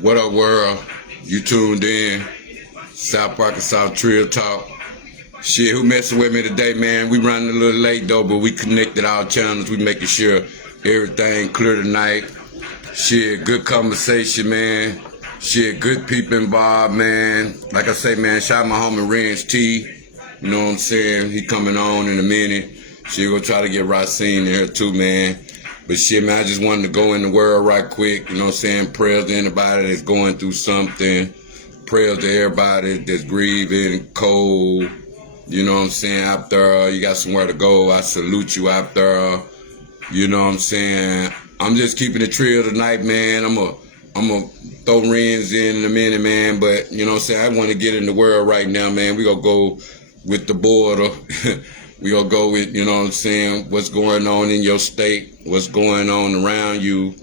What up, world? You tuned in. South Arkansas Trill Talk. Shit, who messing with me today, man? We running a little late, though, but we connected our channels. We making sure everything clear tonight. Shit, good conversation, man. Shit, good people involved, man. Like I say, man, shout out my homie Renz Tee. You know what I'm saying? He coming on in a minute. Shit, gonna try to get Racine there, too, man. But shit, man, I just wanted to go in the world right quick. You know what I'm saying? Prayers to anybody that's going through something. Prayers to everybody that's grieving, cold. You know what I'm saying? Out there, you got somewhere to go. I salute you out there. You know what I'm saying? I'm just keeping it trill tonight, man. I'm gonna throw Renz in a minute, man. But, you know what I'm saying? I want to get in the world right now, man. We gonna go with the border. We gonna go with, you know what I'm saying, what's going on in your state, what's going on around you,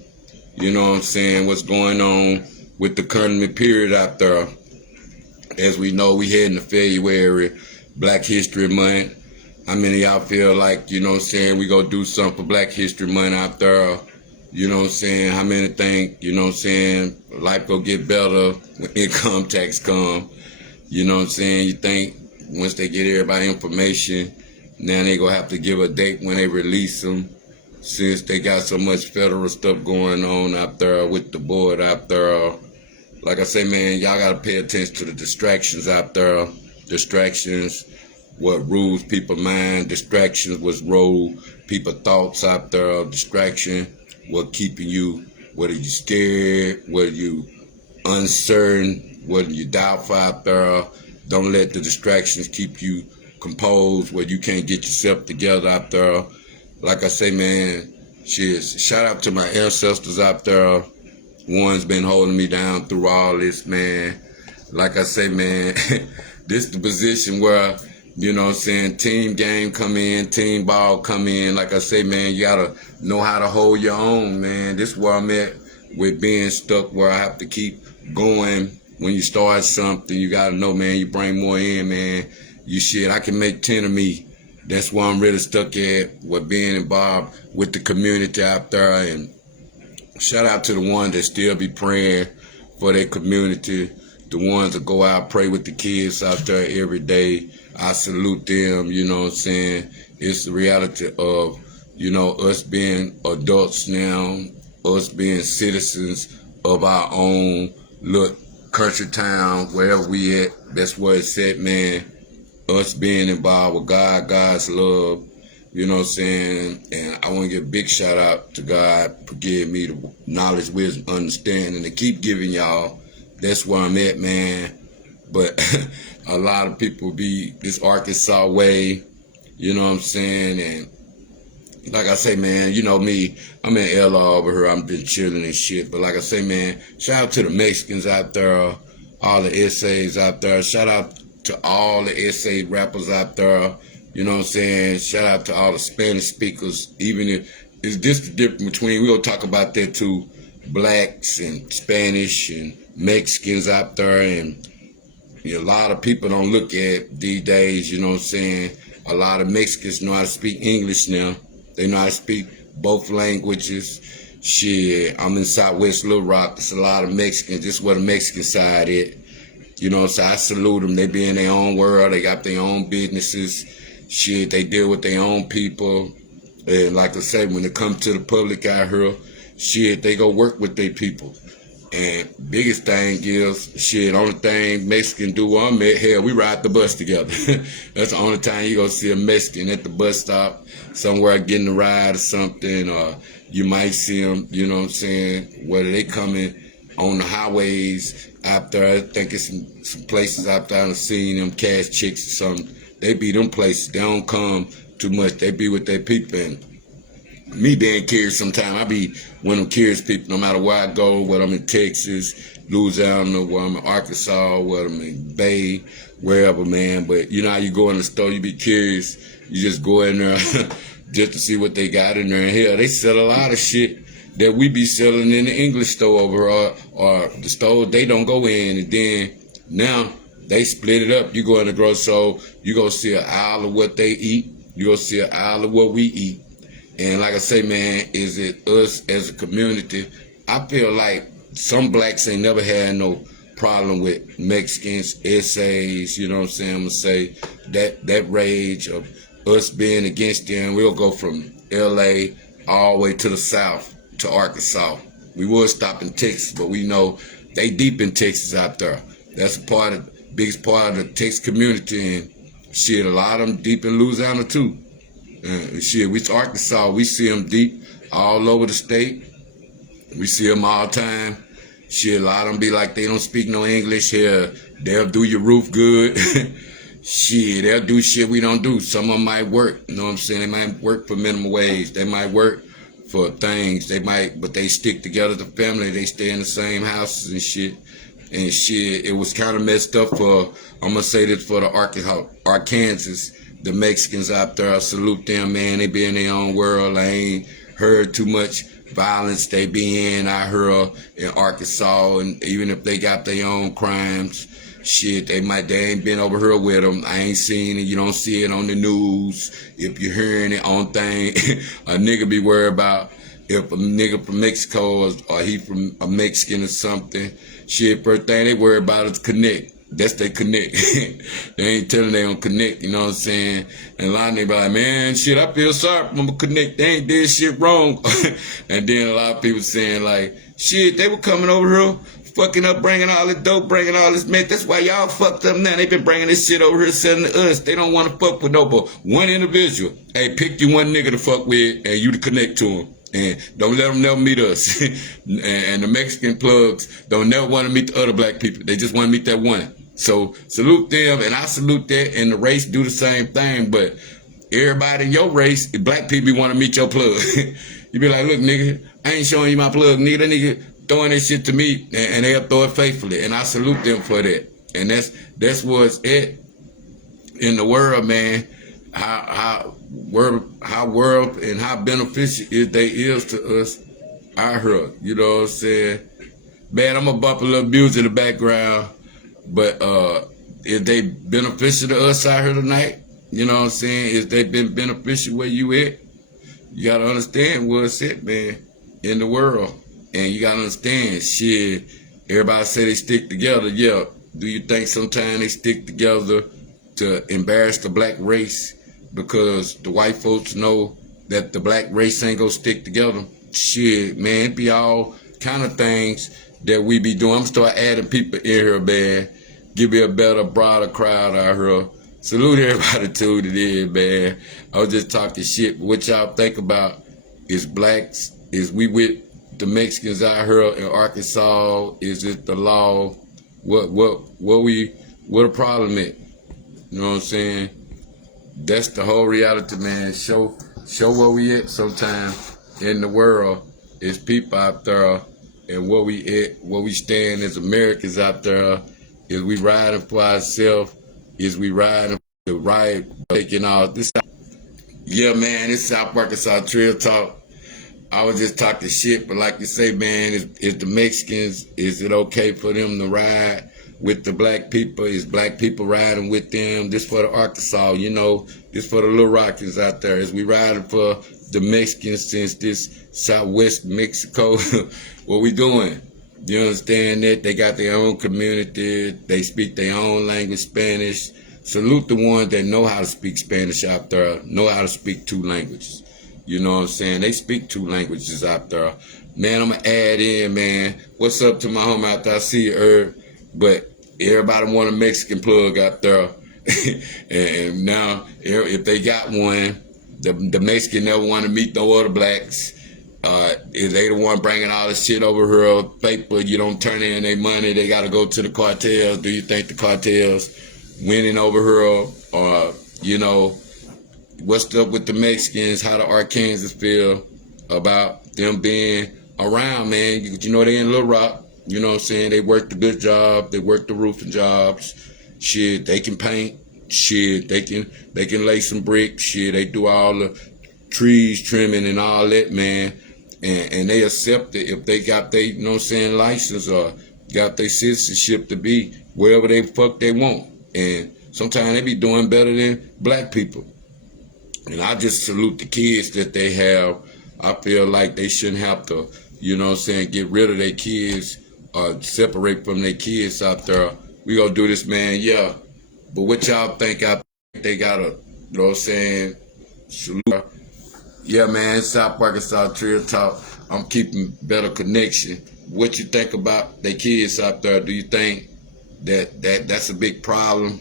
you know what I'm saying, what's going on with the current period out there. As we know, we heading to February, Black History Month. How many of y'all feel like, you know what I'm saying, we gonna do something for Black History Month out there? You know what I'm saying? How many think, you know what I'm saying, life gonna get better when income tax come? You know what I'm saying? You think once they get everybody information, now they gonna have to give a date when they release them, since they got so much federal stuff going on out there with the board out there. Like I say, man, y'all gotta pay attention to the distractions out there. Distractions, what rules people's mind. Distractions, what's rule people's thoughts out there. Distraction, what keeping you, whether you scared, whether you uncertain, whether you doubtful out there. Don't let the distractions keep you composed where you can't get yourself together out there. Like I say, man, shit, shout out to my ancestors out there. One's been holding me down through all this, man. Like I say, man, this the position where, you know what I'm saying, team game come in, team ball come in. Like I say, man, you gotta know how to hold your own, man. This is where I'm at with being stuck, where I have to keep going. When you start something, you gotta know, man, you bring more in, man. You shit, I can make 10 of me. That's why I'm really stuck at with being involved with the community out there. And shout out to the ones that still be praying for their community. The ones that go out, pray with the kids out there every day. I salute them, you know what I'm saying? It's the reality of, you know, us being adults now, us being citizens of our own little country town, wherever we at. That's where it's at, man. Us being involved with God, God's love, you know what I'm saying? And I want to give a big shout out to God for giving me the knowledge, wisdom, understanding to keep giving y'all. That's where I'm at, man. But a lot of people be this Arkansas way, you know what I'm saying? And like I say, man, you know me, I'm in LA over here. I'm been chilling and shit. But like I say, man, shout out to the Mexicans out there, all the essays out there. Shout out to all the essay rappers out there, you know what I'm saying? Shout out to all the Spanish speakers, even if it's just the difference between, we'll talk about that too, blacks and Spanish and Mexicans out there. And you know, a lot of people don't look at these days, you know what I'm saying? A lot of Mexicans know how to speak English now. They know how to speak both languages. Shit, I'm in Southwest Little Rock. It's a lot of Mexicans. This is where the Mexican side is. You know, so I salute them. They be in their own world. They got their own businesses. Shit, they deal with their own people. And like I say, when it comes to the public out here, shit, they go work with their people. And biggest thing is, shit, only thing Mexican do where I'm at, hell, we ride the bus together. That's the only time you gonna see a Mexican at the bus stop, somewhere getting a ride or something, or you might see them, you know what I'm saying, whether they coming on the highways out there. I think it's some places out there I've seen them cash chicks or something. They be them places. They don't come too much. They be with their people. And me being curious sometimes, I be one of them curious people no matter where I go, whether I'm in Texas, Louisiana, where I'm in Arkansas, whether I'm in Bay, wherever, man. But you know how you go in the store, you be curious. You just go in there just to see what they got in there. And hell, they sell a lot of shit that we be selling in the English store over, or the store they don't go in. And then now they split it up. You go in the grocery store, you go see an aisle of what they eat. You go see an aisle of what we eat. And like I say, man, is it us as a community? I feel like some blacks ain't never had no problem with Mexicans, essays, you know what I'm saying? I'm gonna say that rage of us being against them, we'll go from LA all the way to the south to Arkansas. We would stop in Texas, but we know they deep in Texas out there. That's a part of biggest part of the Texas community, and shit, a lot of them deep in Louisiana too. Shit, we Arkansas, we see them deep all over the state. We see them all the time. Shit, a lot of them be like they don't speak no English here. They'll do your roof good. Shit, they'll do shit we don't do. Some of them might work, you know what I'm saying? They might work for minimum wage. They might work for things. They might, but they stick together as a family. They stay in the same houses and shit. And shit, it was kind of messed up for, I'm going to say this for the Arkansas, the Mexicans out there. I salute them, man. They be in their own world. I ain't heard too much violence they be in. I heard in Arkansas, and even if they got their own crimes, shit, they ain't been over here with them. I ain't seen it. You don't see it on the news. If you're hearing it on thing, a nigga be worried about if a nigga from Mexico or he from a Mexican or something. Shit, first thing they worry about is connect. That's they connect. They ain't telling they don't connect, you know what I'm saying? And a lot of them be like, man, shit, I feel sorry for them to connect. They ain't did shit wrong. And then a lot of people saying like, shit, they were coming over here, fucking up, bringing all this dope, bringing all this meth. That's why y'all fucked up now. They been bringing this shit over here, selling to us. They don't want to fuck with no but one individual. Hey, pick you one nigga to fuck with and you to connect to him. And don't let them never meet us. And the Mexican plugs don't never want to meet the other black people. They just want to meet that one. So salute them, and I salute that, and the race do the same thing. But everybody in your race, black people want to meet your plug. You be like, look, nigga, I ain't showing you my plug, nigga. That nigga throwing that shit to me, and they'll throw it faithfully. And I salute them for that. And that's what's it in the world, man. How world and how beneficial they is to us. I heard, you know what I'm saying? Man, I'm gonna bump a little music in the background, but is they beneficial to us out here tonight? You know what I'm saying? Is they been beneficial where you at? You gotta understand what's it, man, in the world. And you gotta understand, shit, everybody say they stick together. Yeah, do you think sometimes they stick together to embarrass the black race? Because the white folks know that the black race ain't gonna stick together. Shit, man, it be all kind of things that we be doing. I'm gonna start adding people in here, man. Give me a better, broader crowd out here. Salute everybody tuning in, man. I was just talking shit. But what y'all think about is blacks? Is we with the Mexicans out here in Arkansas? Is it the law? What the problem is? You know what I'm saying? That's the whole reality, man. Show where we at sometime in the world. Is people out there, and where we at, where we stand as Americans out there. Is we riding for ourselves? Is we riding for the right, taking all this? Yeah, man, it's South Arkansas Trail Talk. I was just talking shit, but like you say, man, is the Mexicans, is it okay for them to ride with the black people? Is black people riding with them? This for the Arkansas, you know, this for the Little Rockers out there. Is we riding for the Mexicans since this Southwest Mexico? What we doing? You understand that? They got their own community. They speak their own language, Spanish. Salute the ones that know how to speak Spanish out there, know how to speak two languages. You know what I'm saying? They speak two languages out there. Man, I'm going to add in, man. What's up to my home out there? I see you, Herb. But everybody want a Mexican plug out there. And now, if they got one, the Mexican never want to meet no other blacks. Is they the one bringing all this shit over here? Paper, you don't turn in their money. They got to go to the cartels. Do you think the cartels winning over here? Or, you know, what's up with the Mexicans? How the Arkansas feel about them being around, man? You know, they in Little Rock. You know what I'm saying? They work the good job. They work the roofing jobs. Shit, they can paint. Shit, they can lay some bricks. Shit, they do all the trees trimming and all that, man. And they accept it if they got their, you know what I'm saying, license or got their citizenship to be wherever they fuck they want. And sometimes they be doing better than black people. And I just salute the kids that they have. I feel like they shouldn't have to, you know what I'm saying, get rid of their kids separate from their kids out there. We gonna do this, man, yeah. But what y'all think? I think they gotta, you know what I'm saying, salute. Yeah, man, South Arkansas Trail Talk. I'm keeping better connection. What you think about their kids out there? Do you think that's a big problem?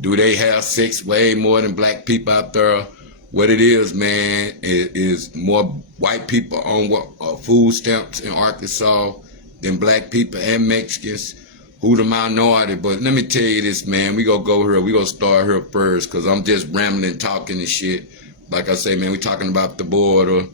Do they have sex way more than black people out there? What it is, man, is more white people on food stamps in Arkansas than black people and Mexicans, who the minority. But let me tell you this, man, we gonna go here. We gonna start here first, because I'm just rambling, talking and shit. Like I say, man, we talking about the border,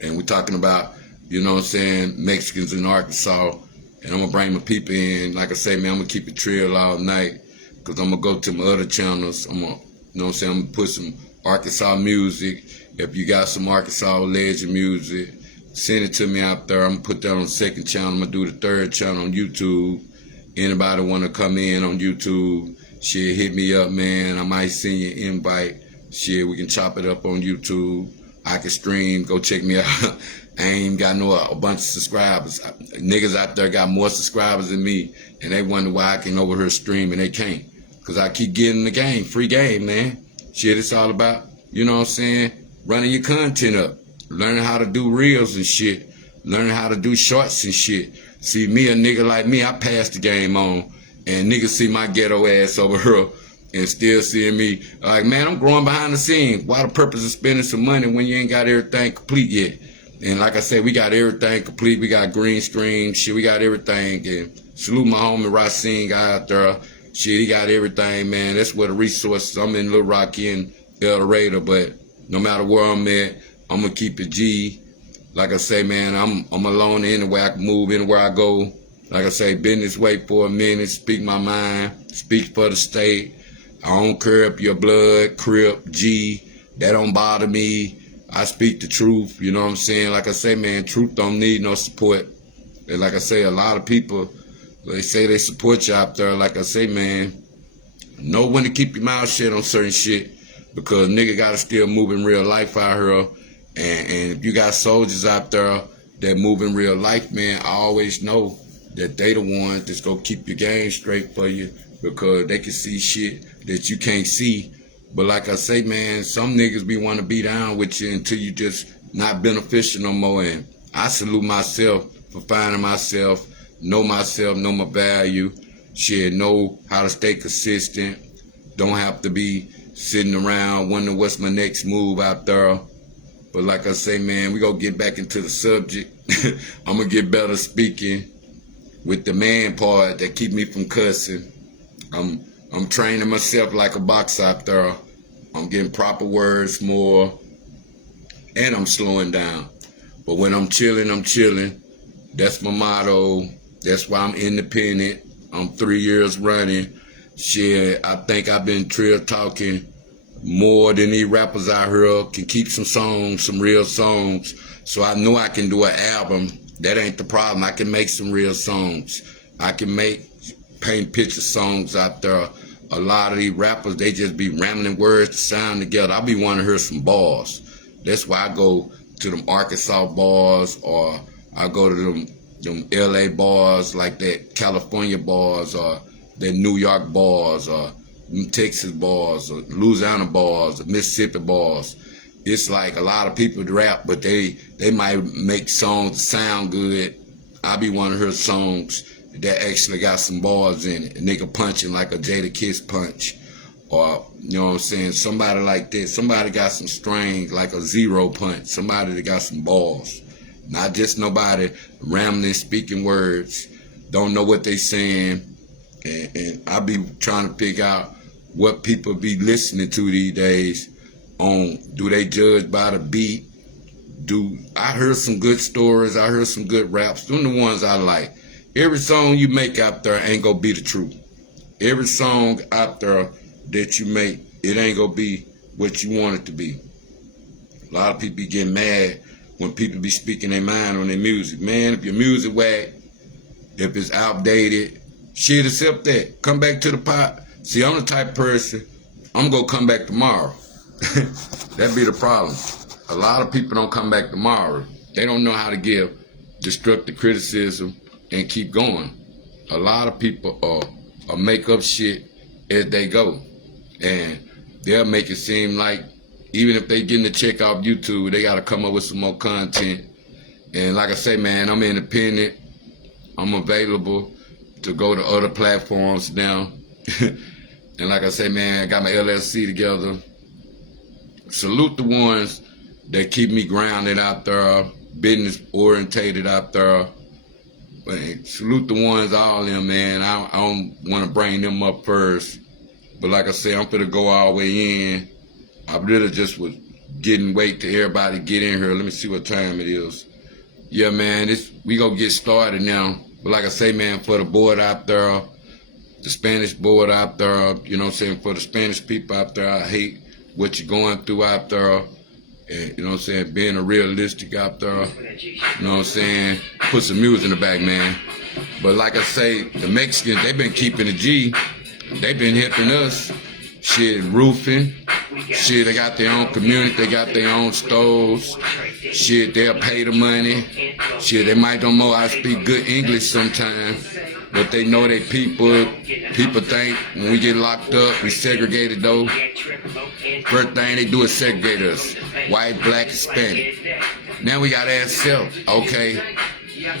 and we talking about, you know what I'm saying, Mexicans in Arkansas. And I'm gonna bring my people in. Like I say, man, I'm gonna keep it trill all night, because I'm gonna go to my other channels. I'm gonna, you know what I'm saying, I'm gonna put some Arkansas music. If you got some Arkansas legend music, send it to me out there. I'm gonna put that on the second channel. I'm gonna do the third channel on YouTube. Anybody wanna come in on YouTube, shit, hit me up, man. I might send you an invite. Shit, we can chop it up on YouTube. I can stream. Go check me out. I ain't got a bunch of subscribers. Niggas out there got more subscribers than me, and they wonder why I can over here stream and they can't. Because I keep getting the game, free game, man. Shit, it's all about, you know what I'm saying, running your content up, learning how to do reels and shit, learning how to do shorts and shit. See, me, a nigga like me, I pass the game on, and niggas see my ghetto ass over here and still seeing me like, man, I'm growing behind the scenes. Why the purpose of spending some money when you ain't got everything complete yet? And like I said, we got everything complete. We got green screen, shit, we got everything. And salute my homie Racine guy out there. Shit, he got everything, man. That's where the resources. I'm in Little Rock in El Dorado, but no matter where I'm at, I'm gonna keep it G. Like I say, man, I'm alone anywhere. I can move anywhere I go. Like I say, been this way for a minute, speak my mind, speak for the state. I don't care if you're blood, Crip, G, that don't bother me. I speak the truth, you know what I'm saying? Like I say, man, truth don't need no support. And like I say, a lot of people, they say they support you out there. Like I say, man, know when to keep your mouth shut on certain shit, because nigga gotta still move in real life out here. And if you got soldiers out there that move in real life, man, I always know that they the ones that's gonna keep your game straight for you, because they can see shit that you can't see. But like I say, man, some niggas be want to be down with you until you just not beneficial no more. And I salute myself for finding myself, know my value, shit, know how to stay consistent. Don't have to be sitting around wondering what's my next move out there. But like I say, man, we gonna get back into the subject. I'm gonna get better speaking with the man part that keep me from cussing. I'm training myself like a boxer out there. I'm getting proper words more, and I'm slowing down. But when I'm chilling, I'm chilling. That's my motto. That's why I'm independent. I'm 3 years running. Shit, I think I've been trail talking more than these rappers out here can keep some songs, some real songs. So I know I can do an album. That ain't the problem. I can make some real songs. I can paint picture songs out there. A lot of these rappers, they just be rambling words to sound together. I be wanting to hear some bars. That's why I go to them Arkansas bars, or I go to them LA bars, like that California bars, or that New York bars, or them Texas bars, or Louisiana bars, or Mississippi bars. It's like a lot of people rap, but they might make songs that sound good. I be wanting to hear songs that actually got some bars in it. A nigga punching like a Jada Kiss punch. Or, you know what I'm saying, somebody like that. Somebody got some strings like a Zero punch. Somebody that got some balls. Not just nobody rambling, speaking words. Don't know what they saying. And I be trying to figure out what people be listening to these days. Do they judge by the beat? I heard some good stories. I heard some good raps. Them the ones I like. Every song you make out there ain't gonna be the truth. Every song out there that you make, it ain't gonna be what you want it to be. A lot of people be getting mad when people be speaking their mind on their music. Man, if your music whack, if it's outdated, shit, accept that. Come back to the pot. See, I'm the type of person, I'm gonna come back tomorrow. That be the problem. A lot of people don't come back tomorrow. They don't know how to give destructive criticism and keep going. A lot of people are make up shit as they go, and they'll make it seem like even if they getting a check off YouTube, they gotta come up with some more content. And like I say, man, I'm independent. I'm available to go to other platforms now. And like I say, man, I got my LLC together. Salute the ones that keep me grounded out there, business orientated out there. But salute the ones, all of them, man. I don't want to bring them up first. But like I say, I'm finna go all the way in. I really just was wait till everybody get in here. Let me see what time it is. Yeah, man, we gonna get started now. But like I say, man, for the board out there, the Spanish board out there, you know what I'm saying, for the Spanish people out there, I hate what you're going through out there. And, you know what I'm saying, being a realistic out there, you know what I'm saying, put some music in the back, man. But like I say, the Mexicans, they've been keeping the G. They've been helping us. Shit, roofing. Shit, they got their own community. They got their own stores. Shit, they'll pay the money. Shit, they might don't know how to speak good English sometimes, but they know they people. People think when we get locked up, we segregated though. First thing they do is segregate us. White, black, Hispanic. Now we gotta ask self, okay,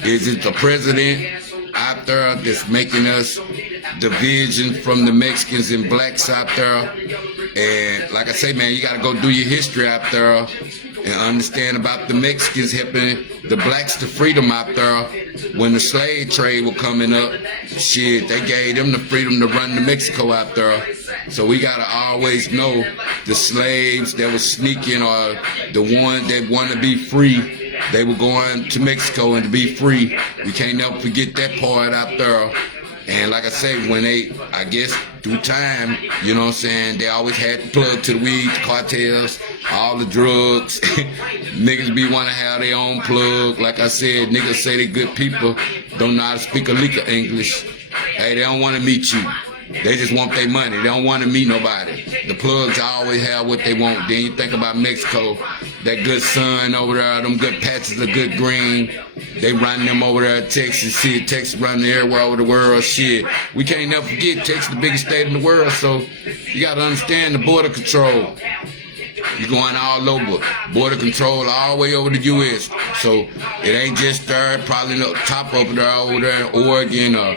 is it the president out there that's making us division from the Mexicans and blacks out there? And like I say, man, you gotta go do your history out there and understand about the Mexicans helping the blacks to freedom out there. When the slave trade was coming up, shit, they gave them the freedom to run to Mexico out there. So we gotta always know the slaves that was sneaking or the ones that want to be free, they were going to Mexico and to be free. We can't never forget that part out there. And like I say, when they, I guess, through time, you know what I'm saying, they always had to plug to the weed, cartels, all the drugs. Niggas be want to have their own plug. Like I said, niggas say they good people, don't know how to speak a lick of English. Hey, they don't want to meet you. They just want their money. They don't want to meet nobody. The plugs always have what they want. Then you think about Mexico, that good sun over there, them good patches of good green. They run them over there at Texas. Shit, Texas running everywhere over the world. Shit, we can't never forget Texas, the biggest state in the world. So you got to understand the border control. You're going all over. Border control all the way over the U.S. So it ain't just there, probably the top over there in Oregon or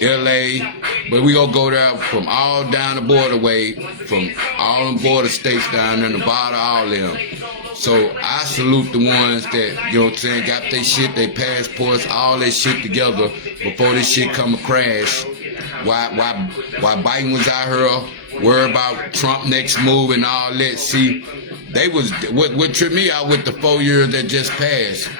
L.A., but we gonna go there from all down the borderway, from all them border states down there, Nevada, all of them. So I salute the ones that, you know what I'm saying, got their shit, their passports, all that shit together before this shit come a crash. Why Biden was out here worried about Trump next move and all that. See, they was, what tripped me out with the 4 years that just passed,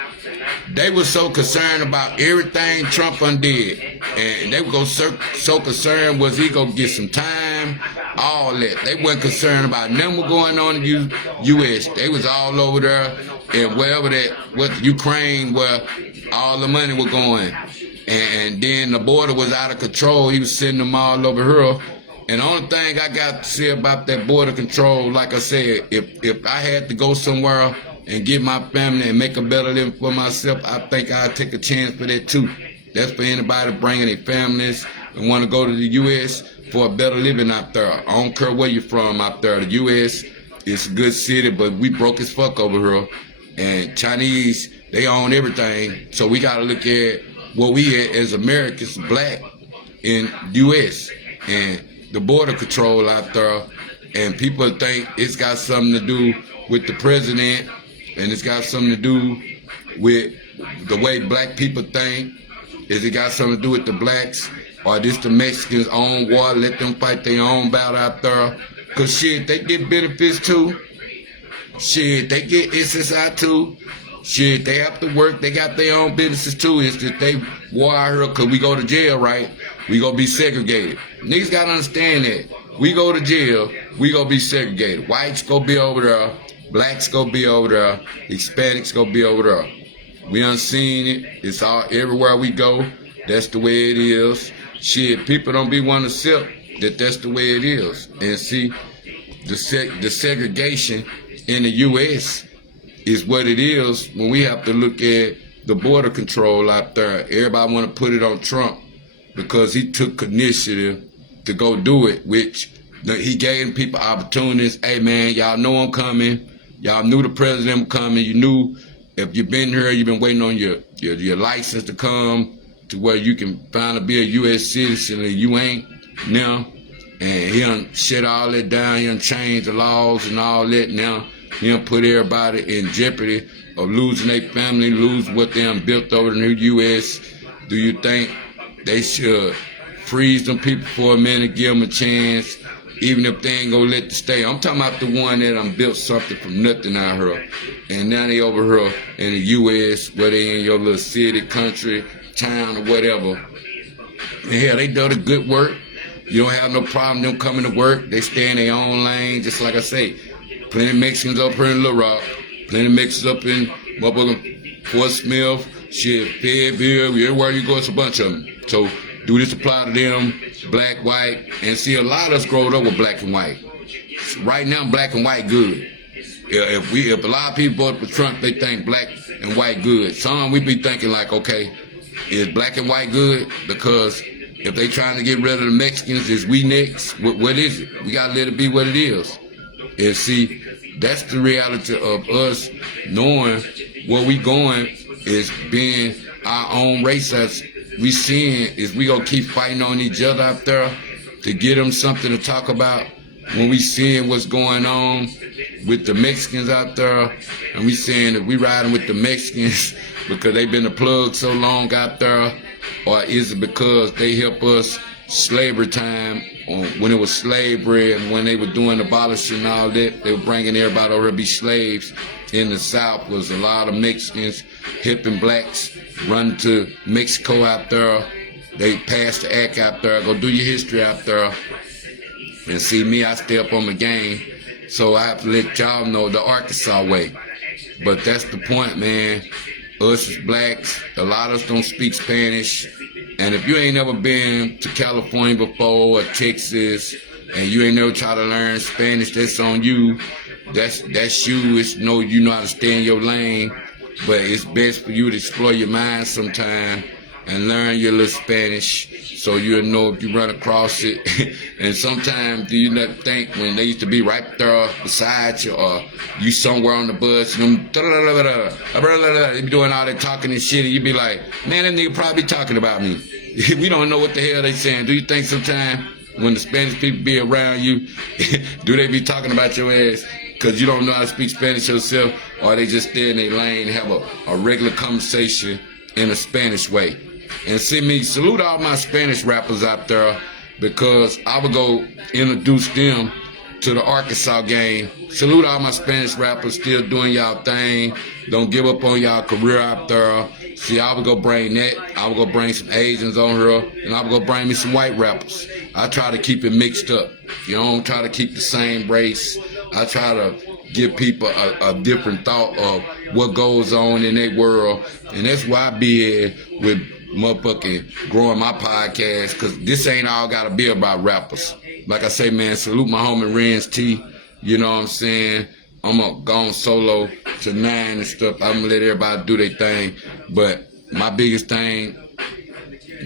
they were so concerned about everything Trump undid. And they were so concerned was he gonna get some time, all that. They wasn't concerned about nothing was going on in the U.S. They was all over there and wherever Ukraine, where all the money was going. And then the border was out of control. He was sending them all over here. And the only thing I got to say about that border control, like I said, if I had to go somewhere and get my family and make a better living for myself, I think I'd take a chance for that too. That's for anybody bringing their families and want to go to the U.S. for a better living out there. I don't care where you're from out there. The U.S. is a good city, but we broke as fuck over here. And Chinese, they own everything. So we got to look at what we as Americans, black, in U.S. and the border control out there. And people think it's got something to do with the president, and it's got something to do with the way black people think. Is it got something to do with the blacks? Or this the Mexicans' own war? Let them fight their own battle out there. Because shit, they get benefits too. Shit, they get SSI too. Shit, they have to work. They got their own businesses too. It's that they war out here because we go to jail, right? We gonna be segregated. Niggas gotta understand that. We go to jail, we gonna be segregated. Whites gonna be over there. Blacks gonna be over there. Hispanics gonna be over there. We done seen it. It's all everywhere we go. That's the way it is. Shit, people don't be wanting to accept that that's the way it is. And see, the segregation in the U.S. is what it is when we have to look at the border control out there. Everybody want to put it on Trump because he took initiative to go do it, which he gave people opportunities. Hey, man, y'all know I'm coming. Y'all knew the president was coming. You knew if you've been here, you've been waiting on your license to come to where you can finally be a U.S. citizen, and you ain't now. And he done shut all that down. He done changed the laws and all that now. He done put everybody in jeopardy of losing their family, losing what they done built over in the U.S. Do you think they should freeze them people for a minute, give them a chance, even if they ain't gonna let the stay? I'm talking about the one that done built something from nothing out here. And now they over here in the U.S., where they in your little city, country, town, or whatever. And hell, they done a good work. You don't have no problem them coming to work. They stay in their own lane, just like I say. Plenty of Mexicans up here in Little Rock. Plenty of Mexicans up in motherfucking Fort Smith. Shit, Fayetteville. Everywhere you go, it's a bunch of them. So do this apply to them, black, white. And see, a lot of us growed up with black and white. Right now, black and white good. If a lot of people vote for Trump, they think black and white good. Some we be thinking like, okay, is black and white good? Because if they trying to get rid of the Mexicans, is we next? What is it? We gotta let it be what it is. And see, that's the reality of us knowing where we going is being our own race. As we seeing is we gonna keep fighting on each other out there to get them something to talk about when we seeing what's going on with the Mexicans out there, and we saying that we riding with the Mexicans because they've been the plug so long out there, or is it because they help us slavery time, when it was slavery and when they were doing abolishing and all that, they were bringing everybody over to be slaves. In the South was a lot of Mexicans helping blacks run to Mexico out there. They passed the act out there. Go do your history out there. And see me, I stay up on the game. So I have to let y'all know the Arkansas way. But that's the point, man. Us as blacks, a lot of us don't speak Spanish. And if you ain't never been to California before or Texas, and you ain't never tried to learn Spanish, that's on you. That's you. It's you know how to stay in your lane. But it's best for you to explore your mind sometime and learn your little Spanish so you'll know if you run across it. And sometimes do you not think when they used to be right there beside you, or you somewhere on the bus and them they be doing all that talking and shit, and you be like, man, that nigga probably talking about me. We don't know what the hell they saying. Do you think sometimes when the Spanish people be around you, do they be talking about your ass because you don't know how to speak Spanish yourself, or they just stay in their lane and have a regular conversation in a Spanish way? And see me, salute all my Spanish rappers out there, because I would go introduce them to the Arkansas game. Salute all my Spanish rappers still doing y'all thing. Don't give up on y'all career out there. See, I would go bring that. I would go bring some Asians on here, and I would go bring me some white rappers. I try to keep it mixed up. You know, I don't try to keep the same race. I try to give people a different thought of what goes on in their world. And that's why I be here with motherfucking growing my podcast, because this ain't all got to be about rappers. Like I say, man, salute my homie Renz Tee. You know what I'm saying? I'm going to go on solo to 9 and stuff. I'm going to let everybody do their thing. But my biggest thing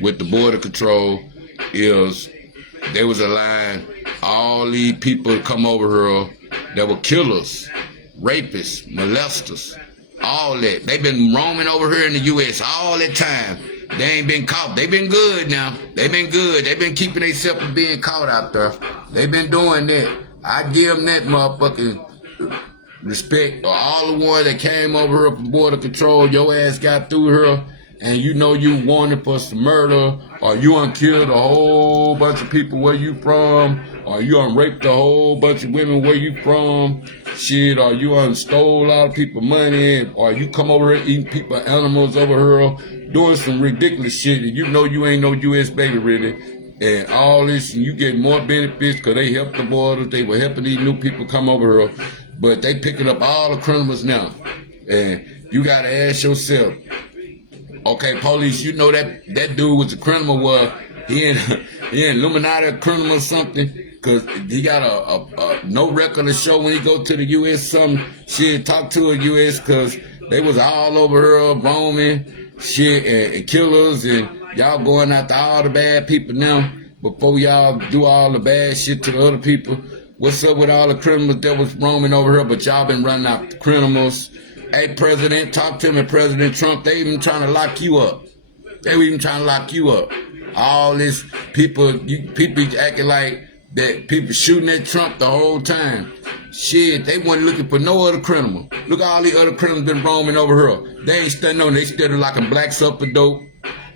with the border control is there was a line, all these people come over here that were killers, rapists, molesters, all that. They've been roaming over here in the U.S. all that time. They ain't been caught. They been good now. They been good. They been keeping themselves from being caught out there. They been doing that. I give them that motherfucking respect. All the ones that came over here from border control, your ass got through here, and you know you wanted for some murder, or you done killed a whole bunch of people where you from, or you done raped a whole bunch of women where you from, shit, or you done stole a lot of people's money, or you come over here eating people, animals over here, doing some ridiculous shit, and you know you ain't no U.S. baby really, and all this, and you get more benefits because they helped the borders, they were helping these new people come over here, but they picking up all the criminals now, and you gotta ask yourself, okay, police, you know that dude was a criminal, he in Illuminati a criminal or something, because he got a no record to show when he go to the U.S. something, shit, talk to a U.S. because They was all over her, roaming, shit, and killers, and y'all going after all the bad people now before y'all do all the bad shit to the other people. What's up with all the criminals that was roaming over here, but y'all been running out the criminals? Hey, President, talk to me, President Trump. They even trying to lock you up. They were even trying to lock you up. All this people acting like that people shooting at Trump the whole time. Shit, they wasn't looking for no other criminal. Look at all these other criminals been roaming over here. They ain't studying on. They still locking blacks up for dope.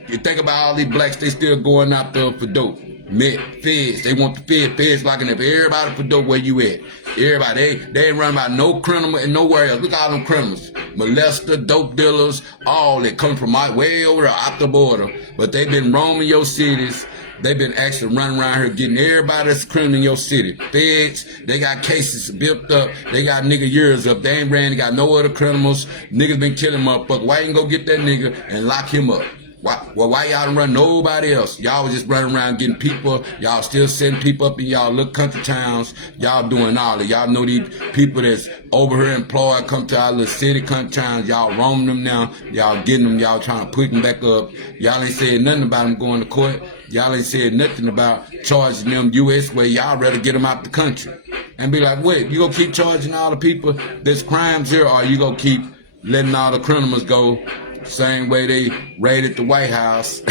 You think about all these blacks, they still going out there for dope. Feds, they want the feds locking up everybody for dope where you at. Everybody, they ain't running about no criminal and nowhere else. Look at all them criminals. Molester, dope dealers, all that come from way over there, out the border. But they been roaming your cities. They been actually running around here getting everybody that's criminal in your city. Feds, they got cases built up. They got nigga years up. They ain't ran, they got no other criminals. Niggas been killing motherfuckers. Why you ain't go get that nigga and lock him up? Why y'all don't run nobody else? Y'all was just running around getting people. Y'all still sending people up in y'all little country towns. Y'all doing all that. Y'all know these people that's over here employed come to our little city country towns. Y'all roaming them now. Y'all getting them. Y'all trying to put them back up. Y'all ain't said nothing about them going to court. Y'all ain't said nothing about charging them U.S. way. Y'all rather get them out the country. And be like, wait, you gonna keep charging all the people that's crimes here, or you gonna keep letting all the criminals go? Same way they raided the White House.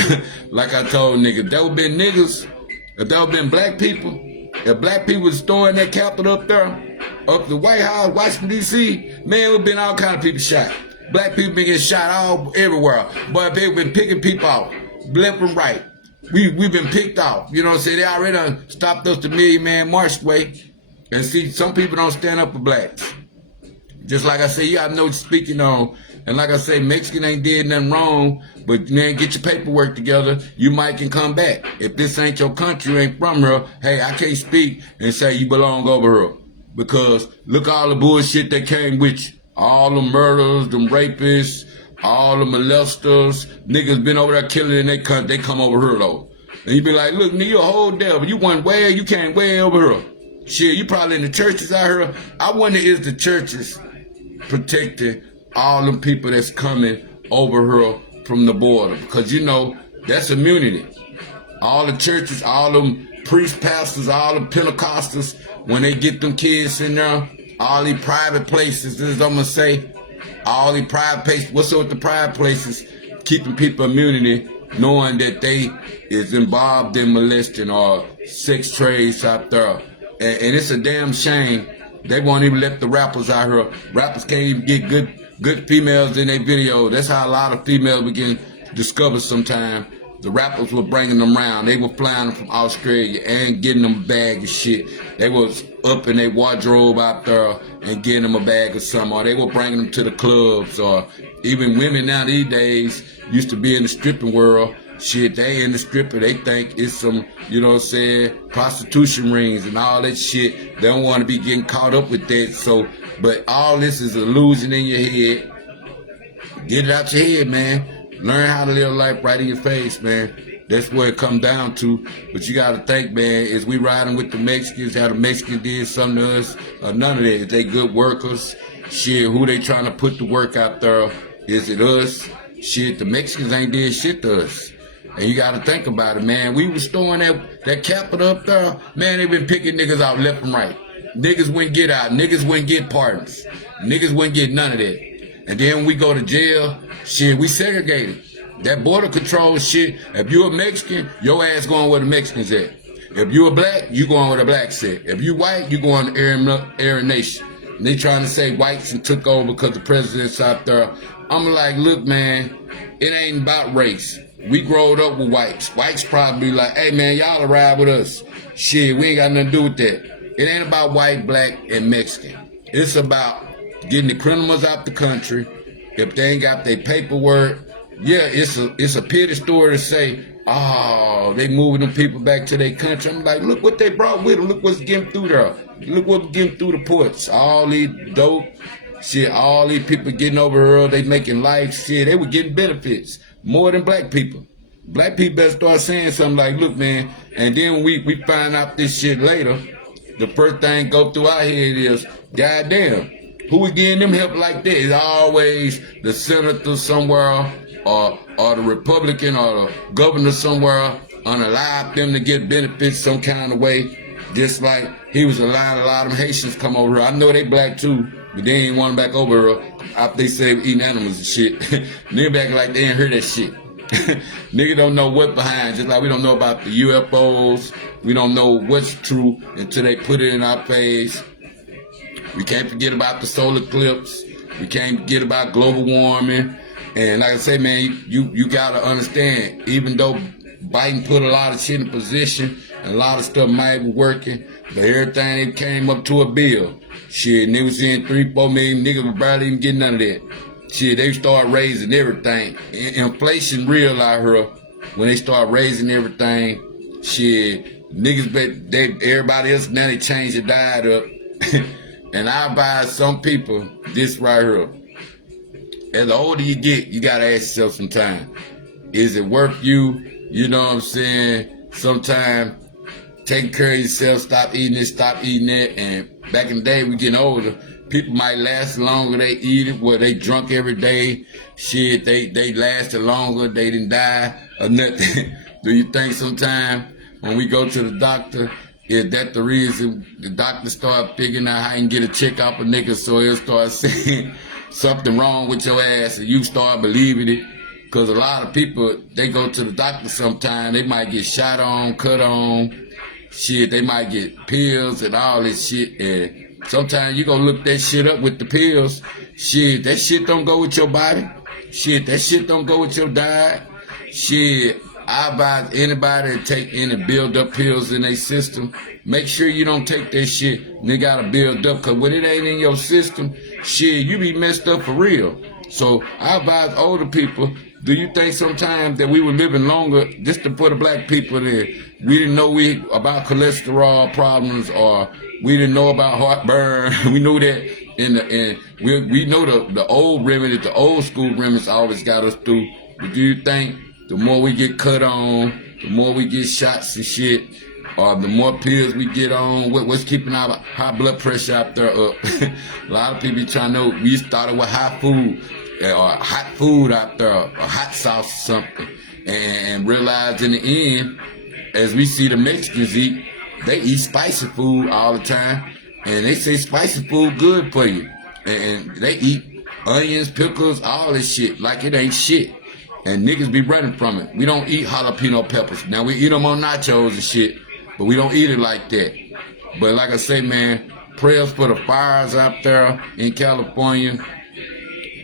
Like I told niggas, if there would been niggas, if there would been black people, if black people was storing that capital up there, up the White House, Washington, D.C., man, would been all kind of people shot. Black people been getting shot all everywhere. But they've been picking people off, left and right. We've been picked off. You know what I'm saying? They already done stopped us the Million Man March way. And see, some people don't stand up for blacks. Just like I say, you gotta know what you're speaking on. And like I say, Mexican ain't did nothing wrong, but man, get your paperwork together. You might can come back. If this ain't your country, you ain't from here, hey, I can't speak and say you belong over here. Because look all the bullshit that came with you. All the murders, them rapists, all the molesters, niggas been over there killing in their country, they come over here though. And you be like, look, nigga, you a whole devil. You went way, you came way over here. Shit, you probably in the churches out here. I wonder is the churches protecting all them people that's coming over here from the border, because you know that's immunity. All the churches, all them priests, pastors, all the Pentecostals, when they get them kids in there, all these private places, this is what I'm gonna say, all these private places. What's up with the private places? Keeping people immunity, knowing that they is involved in molesting or sex trades out there, and it's a damn shame. They won't even let the rappers out here. Rappers can't even get good females in their video. That's how a lot of females begin discovered sometimes. The rappers were bringing them around. They were flying them from Australia and getting them a bag of shit. They was up in their wardrobe out there and getting them a bag of something. Or they were bringing them to the clubs. Or even women now these days used to be in the stripping world. Shit, they in the stripper, they think it's some, you know what I'm saying, prostitution rings and all that shit. They don't want to be getting caught up with that. So, but all this is illusion in your head. Get it out your head, man. Learn how to live life right in your face, man. That's where it come down to. But you got to think, man, is we riding with the Mexicans, how the Mexicans did something to us? None of that. Is they good workers? Shit, who they trying to put the work out there? Is it us? Shit, the Mexicans ain't did shit to us. And you got to think about it, man. We was storing that capital up there. Man, they been picking niggas out left and right. Niggas wouldn't get out. Niggas wouldn't get pardons. Niggas wouldn't get none of that. And then when we go to jail, shit, we segregated. That border control shit, if you a Mexican, your ass going where the Mexicans at. If you a black, you going where the blacks at. If you white, you going to Aryan Nation. And they trying to say whites and took over because the president's out there. I'm like, look, man, it ain't about race. We growed up with whites. Whites probably like, hey, man, y'all ride with us. Shit, we ain't got nothing to do with that. It ain't about white, black, and Mexican. It's about getting the criminals out the country. If they ain't got their paperwork, yeah, it's a pity story to say, oh, they moving them people back to their country. I'm like, look what they brought with them. Look what's getting through there. Look what's getting through the ports. All these dope shit, all these people getting over here, they making life shit. They were getting benefits more than black people. Black people better start saying something like, look, man, and then when we find out this shit later, the first thing go through our head is, goddamn, who is getting them help like that? It's always the senator somewhere or the Republican or the governor somewhere unalive them to get benefits some kind of way. Just like he was allowing a lot of them Haitians come over here. I know they black too, but they ain't want them back over here after they said they were eating animals and shit. Nigga back like they ain't heard that shit. Nigga don't know what behind, just like we don't know about the UFOs. We don't know what's true until they put it in our face. We can't forget about the solar eclipse. We can't forget about global warming. And like I say, man, you gotta understand, even though Biden put a lot of shit in position, and a lot of stuff might be working, but everything came up to a bill. Shit, and they was in 3-4 million niggas were barely even getting none of that. Shit, they start raising everything. Inflation real out here when they start raising everything. Shit, niggas everybody else now they change their diet up. And I advise some people this right here. As the older you get, you gotta ask yourself sometimes, is it worth you? You know what I'm saying? Sometimes take care of yourself, stop eating this, stop eating that. And back in the day, we getting older, people might last longer, they eat it, well, they drunk every day. Shit, they lasted longer, they didn't die or nothing. Do you think sometimes when we go to the doctor, is that the reason the doctor start figuring out how he can get a check off a nigga so he'll start saying something wrong with your ass and you start believing it? Because a lot of people, they go to the doctor sometime, they might get shot on, cut on, shit, they might get pills and all this shit. And sometimes you gonna look that shit up with the pills. Shit, that shit don't go with your body. Shit, that shit don't go with your diet. Shit, I advise anybody to take any build up pills in their system. Make sure you don't take that shit. They gotta build up, cause when it ain't in your system, shit, you be messed up for real. So I advise older people, do you think sometimes that we were living longer just to put the black people there? We didn't know about cholesterol problems, or we didn't know about heartburn. We knew that we know the old remedies, the old school remedies always got us through. But do you think the more we get cut on, the more we get shots and shit, or the more pills we get on, what's keeping our high blood pressure out there up? A lot of people trying to know, we started with hot food, or hot food out there, or hot sauce or something, and realize in the end, as we see the Mexicans eat, they eat spicy food all the time, and they say spicy food good for you, and they eat onions, pickles, all this shit like it ain't shit, and niggas be running from it. We don't eat jalapeno peppers. Now we eat them on nachos and shit, but we don't eat it like that. But like I say, man, prayers for the fires out there in California.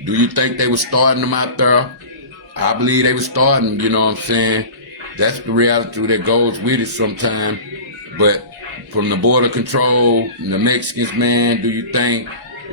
Do you think they were starting them out there? I believe they were starting, you know what I'm saying? That's the reality that goes with it sometimes. But from the border control, the Mexicans, man, do you think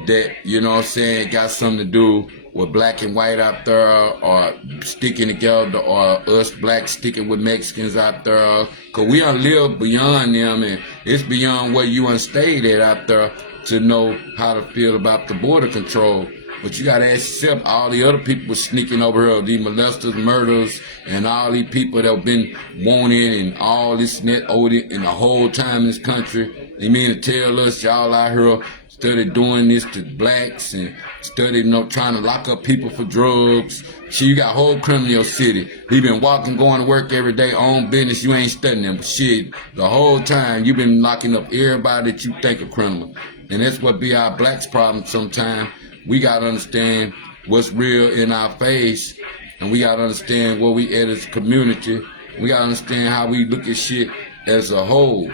that, you know what I'm saying, got something to do with black and white out there, or sticking together, or us blacks sticking with Mexicans out there? Because we don't live beyond them, and it's beyond where you unstayed at out there to know how to feel about the border control. But you gotta ask yourself, all the other people sneaking over here, these molesters, murderers, and all these people that have been wanted and all this net owed in the whole time in this country. They mean to tell us y'all out here study doing this to blacks and study, trying to lock up people for drugs. Shit, you got a whole criminal in your city. He been walking, going to work every day, own business, you ain't studying them. But shit, the whole time you been locking up everybody that you think a criminal. And that's what be our blacks' problem sometimes. We gotta understand what's real in our face, and we gotta understand where we at as a community. We gotta understand how we look at shit as a whole.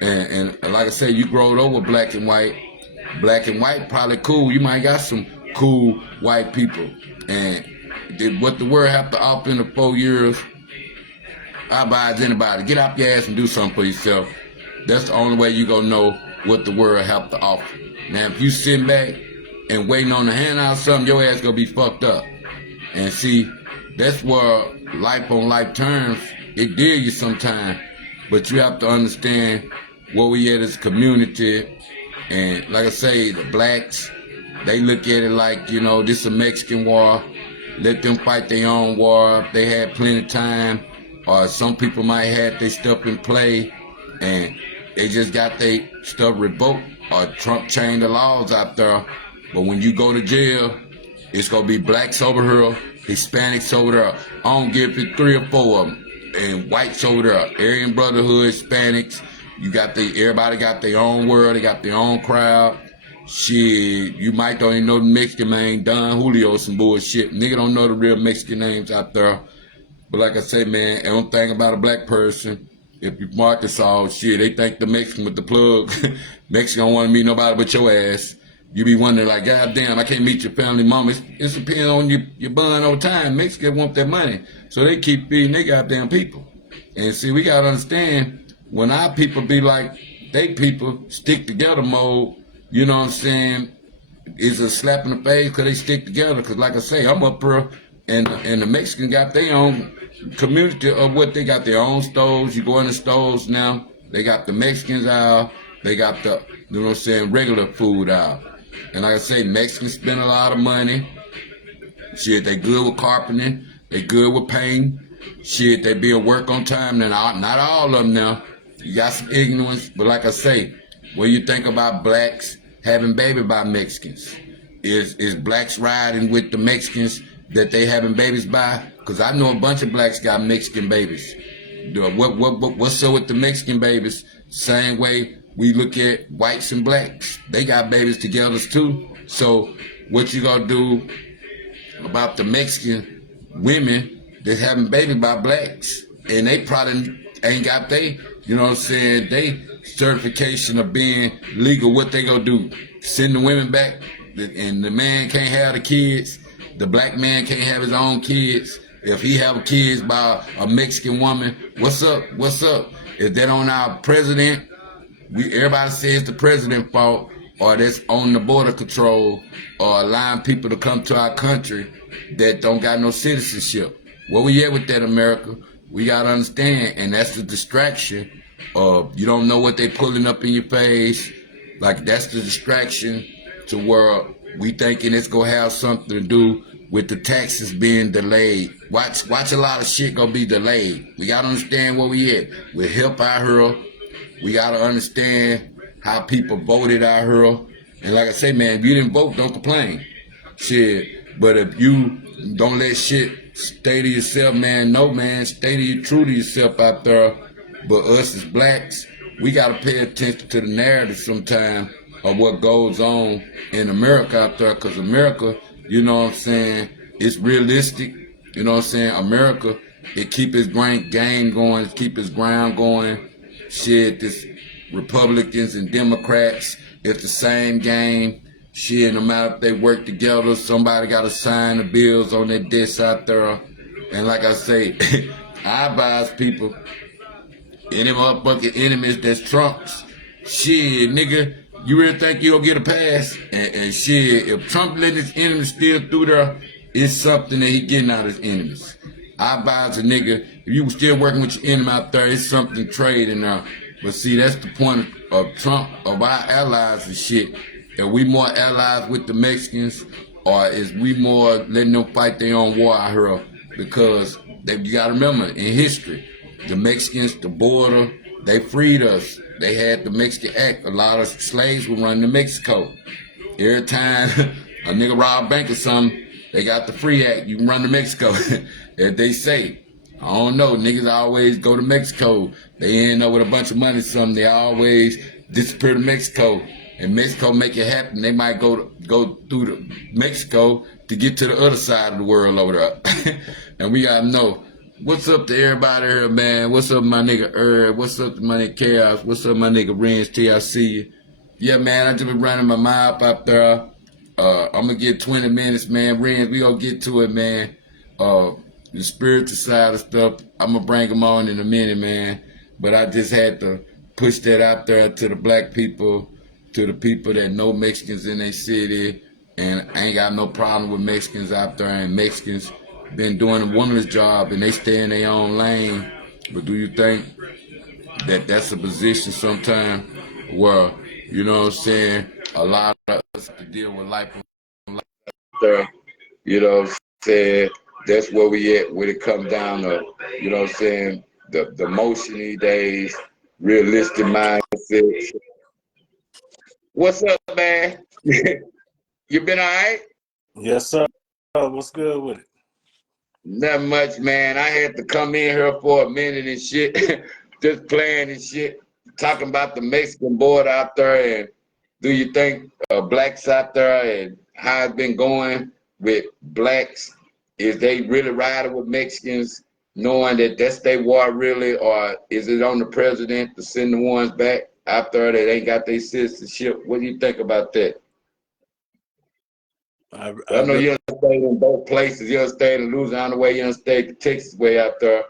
And like I said, you growed up with black and white. Black and white probably cool. You might got some cool white people. And what the world have to offer in the 4 years, I advise anybody, get off your ass and do something for yourself. That's the only way you gonna know what the world have to offer. Now, if you sit back and waiting on the handout something, your ass gonna be fucked up. And see, that's where life on life terms, it deal you sometime. But you have to understand where we at as a community. And like I say, the blacks, they look at it like, this is a Mexican war. Let them fight their own war. They had plenty of time. Or some people might have their stuff in play and they just got their stuff revoked. Or Trump changed the laws out there. But when you go to jail, it's gonna be blacks over here, Hispanics over there. I don't give it 3 or 4 of them, and whites over there. Aryan Brotherhood, Hispanics. Everybody got their own world. They got their own crowd. Shit, you might don't even know the Mexican name, Don Julio, some bullshit. Nigga don't know the real Mexican names out there. But like I say, man, I don't think about a black person. If you Arkansas, shit, they think the Mexican with the plug. Mexican don't want to meet nobody but your ass. You be wondering like, God damn, I can't meet your family mama. It's depending on your bun over time. Mexicans want their money. So they keep feeding their goddamn people. And see, we got to understand, when our people be like, they people stick together mode, you know what I'm saying, is a slap in the face because they stick together. Because like I say, I'm up here, and the Mexican got their own community of what they got, their own stores. You go in the stores now, they got the Mexicans out, they got the, you know what I'm saying, regular food out. And like I say, Mexicans spend a lot of money. Shit, they good with carpeting, they good with painting. Shit, they be at work on time. Now, not all of them now. You got some ignorance, but like I say, when you think about blacks having baby by Mexicans, is blacks riding with the Mexicans that they having babies by? Because I know a bunch of blacks got Mexican babies. What's up with the Mexican babies? Same way we look at whites and blacks. They got babies together too. So what you gonna do about the Mexican women that's having baby by blacks? And they probably ain't got you know what I'm saying, they certification of being legal. What they gonna do? Send the women back, and the man can't have the kids. The black man can't have his own kids. If he have kids by a Mexican woman, what's up? What's up? Is that on our president? Everybody says the president's fault, or that's on the border control, or allowing people to come to our country that don't got no citizenship. Where we at with that, America? We gotta understand, and that's the distraction of, you don't know what they pulling up in your face. Like, that's the distraction to where we thinking it's gonna have something to do with the taxes being delayed. Watch a lot of shit gonna be delayed. We gotta understand where we at. We help out here. We gotta understand how people voted out here. And like I say, man, if you didn't vote, don't complain. Shit. But if you don't let shit stay to yourself, man, no, man, stay to you, true to yourself out there. But us as blacks, we gotta pay attention to the narrative sometime of what goes on in America out there. Because America, you know what I'm saying, it's realistic. You know what I'm saying? America, it keep its game going, it keep its ground going. Shit, this Republicans and Democrats, it's the same game. Shit, no matter if they work together, somebody got to sign the bills on their desks out there. And like I say, I advise people, any motherfucking enemies that's Trump's, shit, nigga, you really think you gonna get a pass? And shit, if Trump letting his enemies steal through there, it's something that he getting out of his enemies. I advise a nigga, if you still working with your enemy out there, it's something trading there. But see, that's the point of Trump, of our allies and shit. Are we more allies with the Mexicans, or is we more letting them fight their own war out here? Because you gotta remember, in history, the Mexicans, the border, they freed us. They had the Mexican Act. A lot of slaves were running to Mexico. Every time a nigga robbed a bank or something, they got the free act. You can run to Mexico. As they say. I don't know. Niggas always go to Mexico. They end up with a bunch of money or something. They always disappear to Mexico. And Mexico make it happen. They might go through Mexico to get to the other side of the world over there. And we gotta know. What's up to everybody here, man? What's up, my nigga Herb? What's up to my nigga Chaos? What's up, my nigga Renz Tee? I see you. Yeah, man, I just been running my mouth up there. I'm gonna get 20 minutes, man. Renz, we gonna get to it, man. The spiritual side of stuff, I'm gonna bring them on in a minute, man. But I just had to push that out there to the black people, to the people that know Mexicans in their city, and I ain't got no problem with Mexicans out there, and Mexicans been doing a wondrous job, and they stay in their own lane. But do you think that that's a position sometime where, you know what I'm saying, a lot of us have to deal with life, you know what I'm saying? That's where we at when it comes down to, you know what I'm saying, the motion these days, realistic mindset. What's up, man? You been all right? Yes, sir. What's good with it? Not much, man. I had to come in here for a minute and shit, just playing and shit, talking about the Mexican border out there, and do you think blacks out there and how it's been going with blacks? Is they really riding with Mexicans, knowing that that's their war really, or is it on the president to send the ones back out there that ain't got their citizenship? What do you think about that? I I know really, you done stayed in both places. You done stayed in Louisiana way, you done stayed the Texas way out there,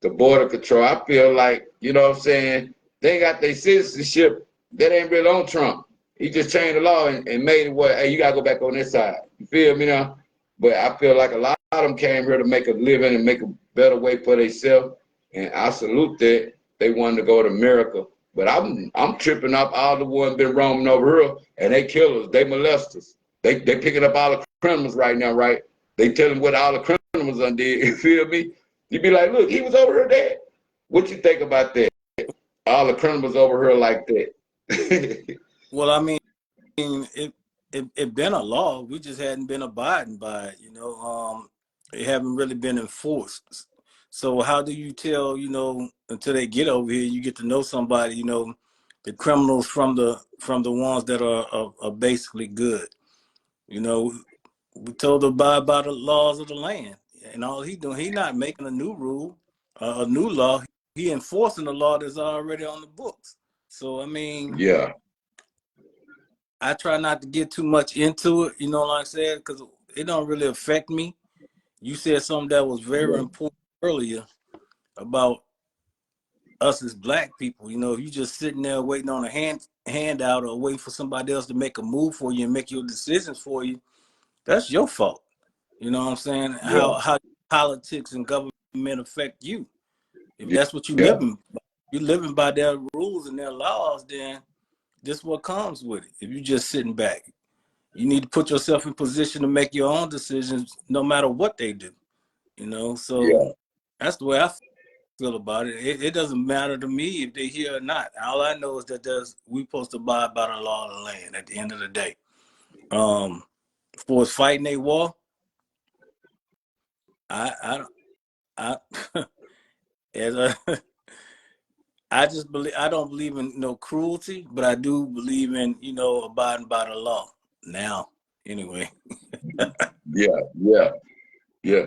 the border control. I feel like, you know what I'm saying, they got their citizenship. That ain't really on Trump. He just changed the law and made it what, hey, you got to go back on this side. You feel me now? But I feel like a lot of them came here to make a living and make a better way for themselves. And I salute that. They wanted to go to America. But I'm tripping up all the ones been roaming over here, and they killers, they molesters. They picking up all the criminals right now, right? They telling what all the criminals undid. You feel me? You be like, look, he was over here dead. What you think about that? All the criminals over here like that. well, I mean, it been a law. We just hadn't been abiding by it. It haven't really been enforced. So how do you tell? Until they get over here, you get to know somebody. The criminals from the ones that are basically good. You know, we told to abide by the laws of the land, and all he doing, he not making a new rule, a new law. He enforcing the law that's already on the books. So I mean, Yeah, I try not to get too much into it. Like I said, because it don't really affect me. You said something that was very yeah, important earlier about us as black people. If you just sitting there waiting on a handout or waiting for somebody else to make a move for you and make your decisions for you, that's your fault. You know what I'm saying? yeah, How politics and government affect you. If yeah, that's what yeah, you're living by their rules and their laws, then this is what comes with it. If you're just sitting back, you need to put yourself in position to make your own decisions no matter what they do. So yeah, that's the way I feel about it. It doesn't matter to me if they're here or not. All I know is that we supposed to abide by the law of the land at the end of the day. For us fighting a war, I I as a I just believe I don't believe in no cruelty, but I do believe in abiding by the law. Now, anyway. yeah, yeah, yeah.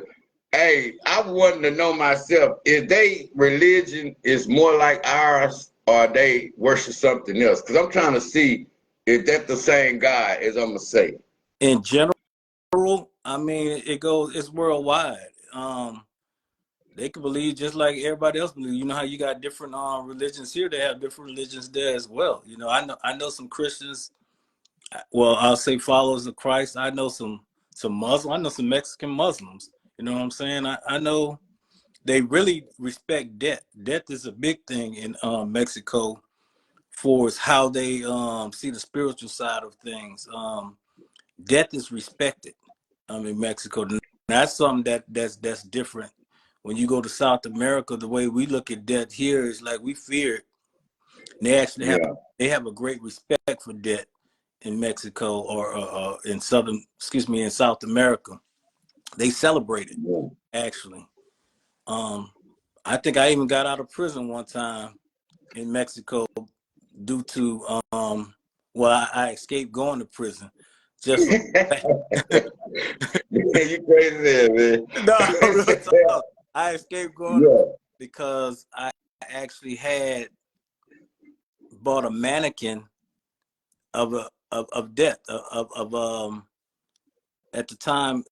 Hey, I wanted to know myself, is they religion is more like ours or they worship something else? Because I'm trying to see if that's the same God as I'm going to say. In general, I mean, it's worldwide. They can believe just like everybody else believes. You know how you got different religions here. They have different religions there as well. I know some Christians. Well, I'll say followers of Christ. I know some Muslims. I know some Mexican Muslims. You know what I'm saying? I know they really respect death. Death is a big thing in Mexico for is how they see the spiritual side of things. Death is respected. In Mexico. That's something that's different. When you go to South America, the way we look at death here is like we fear it. They actually Yeah, have a great respect for death in Mexico or in in South America. They celebrate it yeah, actually. Um, I think I even got out of prison one time in Mexico due to I escaped going to prison just for you crazy there, man. no, real talk. I escaped going to prison Yeah, because I actually had bought a mannequin of death of at the time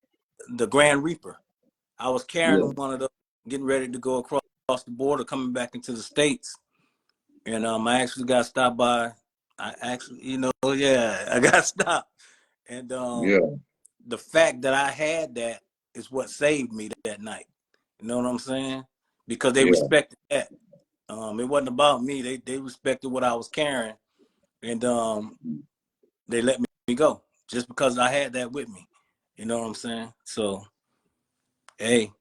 the Grand Reaper. I was yeah, carrying one of those, getting ready to go across the border, coming back into the States, and I actually got stopped by. I actually, yeah, I got stopped, and yeah, the fact that I had that is what saved me that night. You know what I'm saying? Because they yeah. respected that. It wasn't about me. They respected what I was carrying, and they let me go just because I had that with me. You know what I'm saying? So, hey,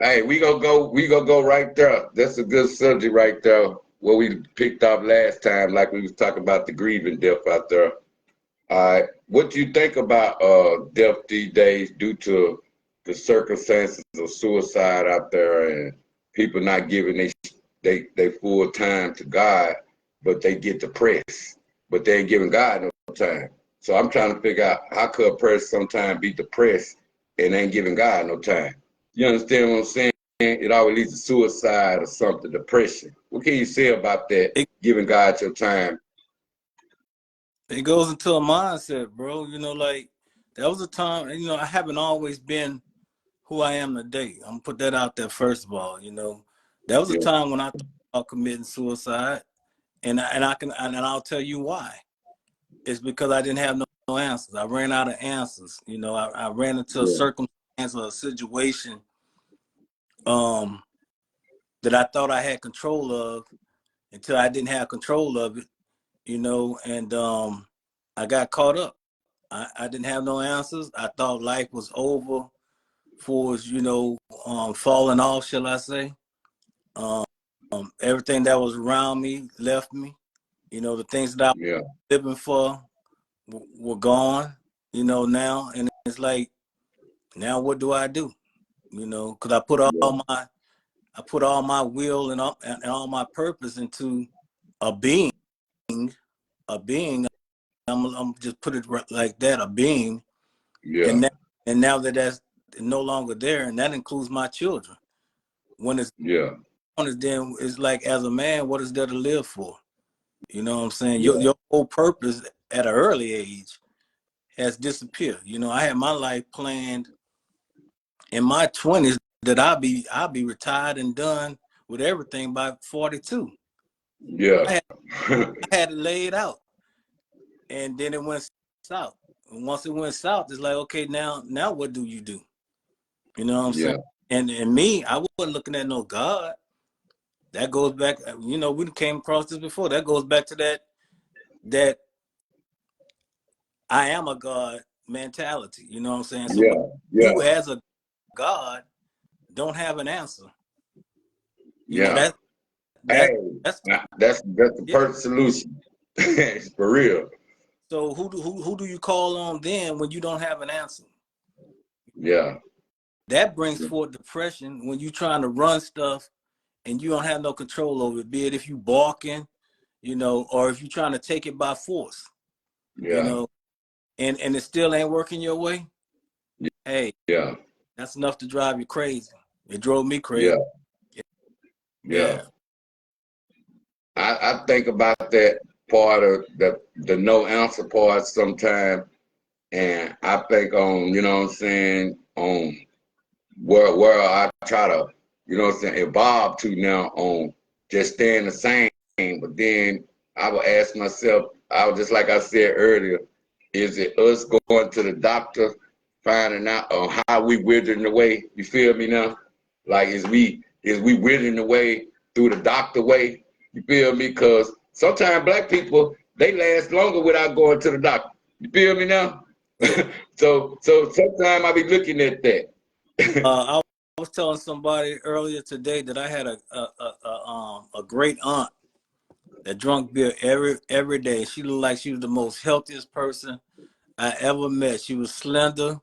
Hey, we gonna go right there. That's a good subject right there. What we picked up last time, like we was talking about the grieving death out there. What do you think about death these days due to the circumstances of suicide out there and people not giving they full time to God, but they get depressed, but they ain't giving God no time. So I'm trying to figure out how could a person sometimes be depressed and ain't giving God no time. You understand what I'm saying? It always leads to suicide or something, depression. What can you say about that? It, Giving God your time. it goes into a mindset, bro. You know, like that was a time. You know, I haven't always been who I am today. I'm gonna put that out there first of all. You know, that was a Yeah, time when I thought about committing suicide, and I'll tell you why. It's because I didn't have no answers. I ran out of answers. You know, I ran into a yeah, circumstance or a situation um, that I thought I had control of until I didn't have control of it. You know, and I got caught up. I didn't have no answers. I thought life was over for, you know, falling off, shall I say. Um, Everything that was around me left me. You know, the things that I was yeah, living for were gone, you know, now. And it's like, now what do I do? You know, because yeah, I put all my will and all my purpose into a being, a being. I'm just put it like that, a being. yeah, And now, that's no longer there, and that includes my children. When it's yeah, on, is then it's like, as a man, what is there to live for? You know what I'm saying? yeah, Your whole purpose at an early age has disappeared. You know, I had my life planned in my 20s that I'll be retired and done with everything by 42. yeah, I had it laid out, and then it went south. And once it went south, it's like, okay, now what do you do? You know what I'm saying? yeah, And me, I wasn't looking at no God. That goes back. You know, we came across this before. That goes back to that I am a God mentality. You know what I'm saying? So what yeah, you yeah, as a God don't have an answer. You know, yeah. that Hey, that's that's the yeah. perfect solution. For real. So who do you call on then when you don't have an answer? Yeah, That brings forth depression when you're trying to run stuff and you don't have no control over it, be it if you balking, you know, or if you're trying to take it by force, you yeah, know, and it still ain't working your way. Hey, yeah, that's enough to drive you crazy. It drove me crazy. yeah, yeah. Yeah. I think about that part of the no answer part sometimes, and I think on, you know what I'm saying, on where I try to, you know what I'm saying, evolve to now on just staying the same. But then I would ask myself, I was just like I said earlier, is it us going to the doctor, finding out on how we withering away? You feel me now? Like is we withering away through the doctor way? You feel me? Because sometimes black people they last longer without going to the doctor. You feel me now? Yeah. So sometimes I be looking at that. I was telling somebody earlier today that I had a great aunt that drunk beer every day. She looked like she was the most healthiest person I ever met. She was slender.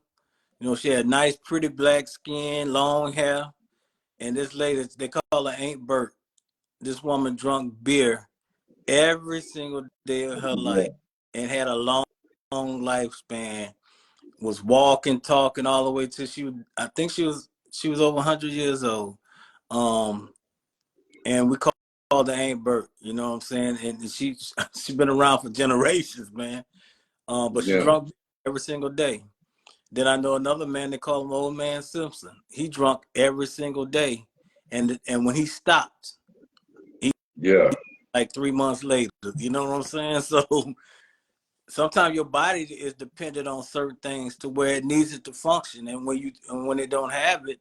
You know, she had nice, pretty black skin, long hair. And this lady, they call her Aunt Bert. This woman drunk beer every single day of her life Yeah, and had a long lifespan. Was walking, talking all the way till I think she was over 100 years old. Um, and we called her Aunt Bert, you know what I'm saying? And she's been around for generations, man. But she yeah, drunk every single day. Then I know another man, they call him Old Man Simpson. He drunk every single day. And when he stopped, he yeah, like 3 months later, you know what I'm saying? So sometimes your body is dependent on certain things to where it needs it to function. And when it don't have it,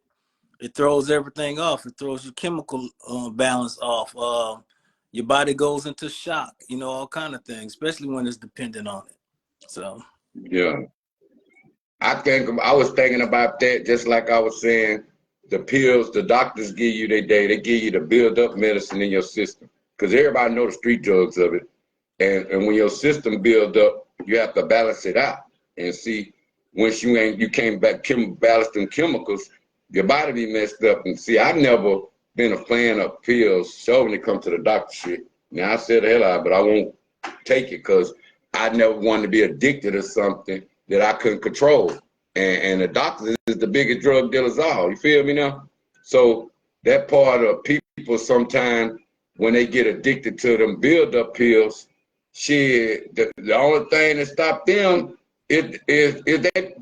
it throws everything off. It throws your chemical balance off. Your body goes into shock, you know, all kind of things, especially when it's dependent on it. So yeah. I was thinking about that just like I was saying, the pills the doctors give you they give you the build up medicine in your system. Because everybody know the street drugs of it. And when your system build up, you have to balance it out and see. Once you came back balanced them chemicals, your body be messed up. And see, I never been a fan of pills. So when it comes to the doctor shit, now I said the hell out, but I won't take it because I never wanted to be addicted to something that I couldn't control. And the doctor is the biggest drug dealers all. You feel me now? So that part of people sometimes when they get addicted to them build up pills, shit, the only thing that stop them is that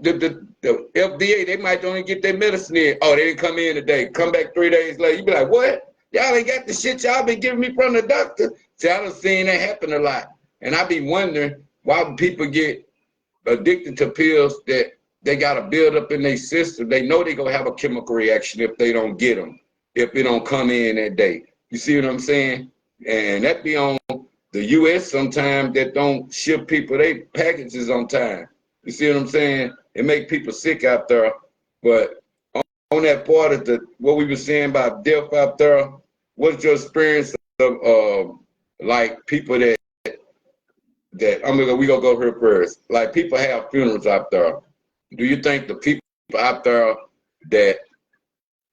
the FDA, they might only get their medicine in. Oh, they didn't come in today. Come back 3 days later. You be like, what? Y'all ain't got the shit y'all been giving me from the doctor. See, I done seen that happen a lot. And I be wondering why people get addicted to pills that they got to build up in their system. They know they going to have a chemical reaction if they don't get them, if it don't come in that day. You see what I'm saying? And that be on the U.S. sometimes that don't ship people their packages on time. You see what I'm saying? It make people sick out there. But on that part of what we were saying about death out there, what's your experience of like people that we gonna go here first. Like people have funerals out there. Do you think the people out there that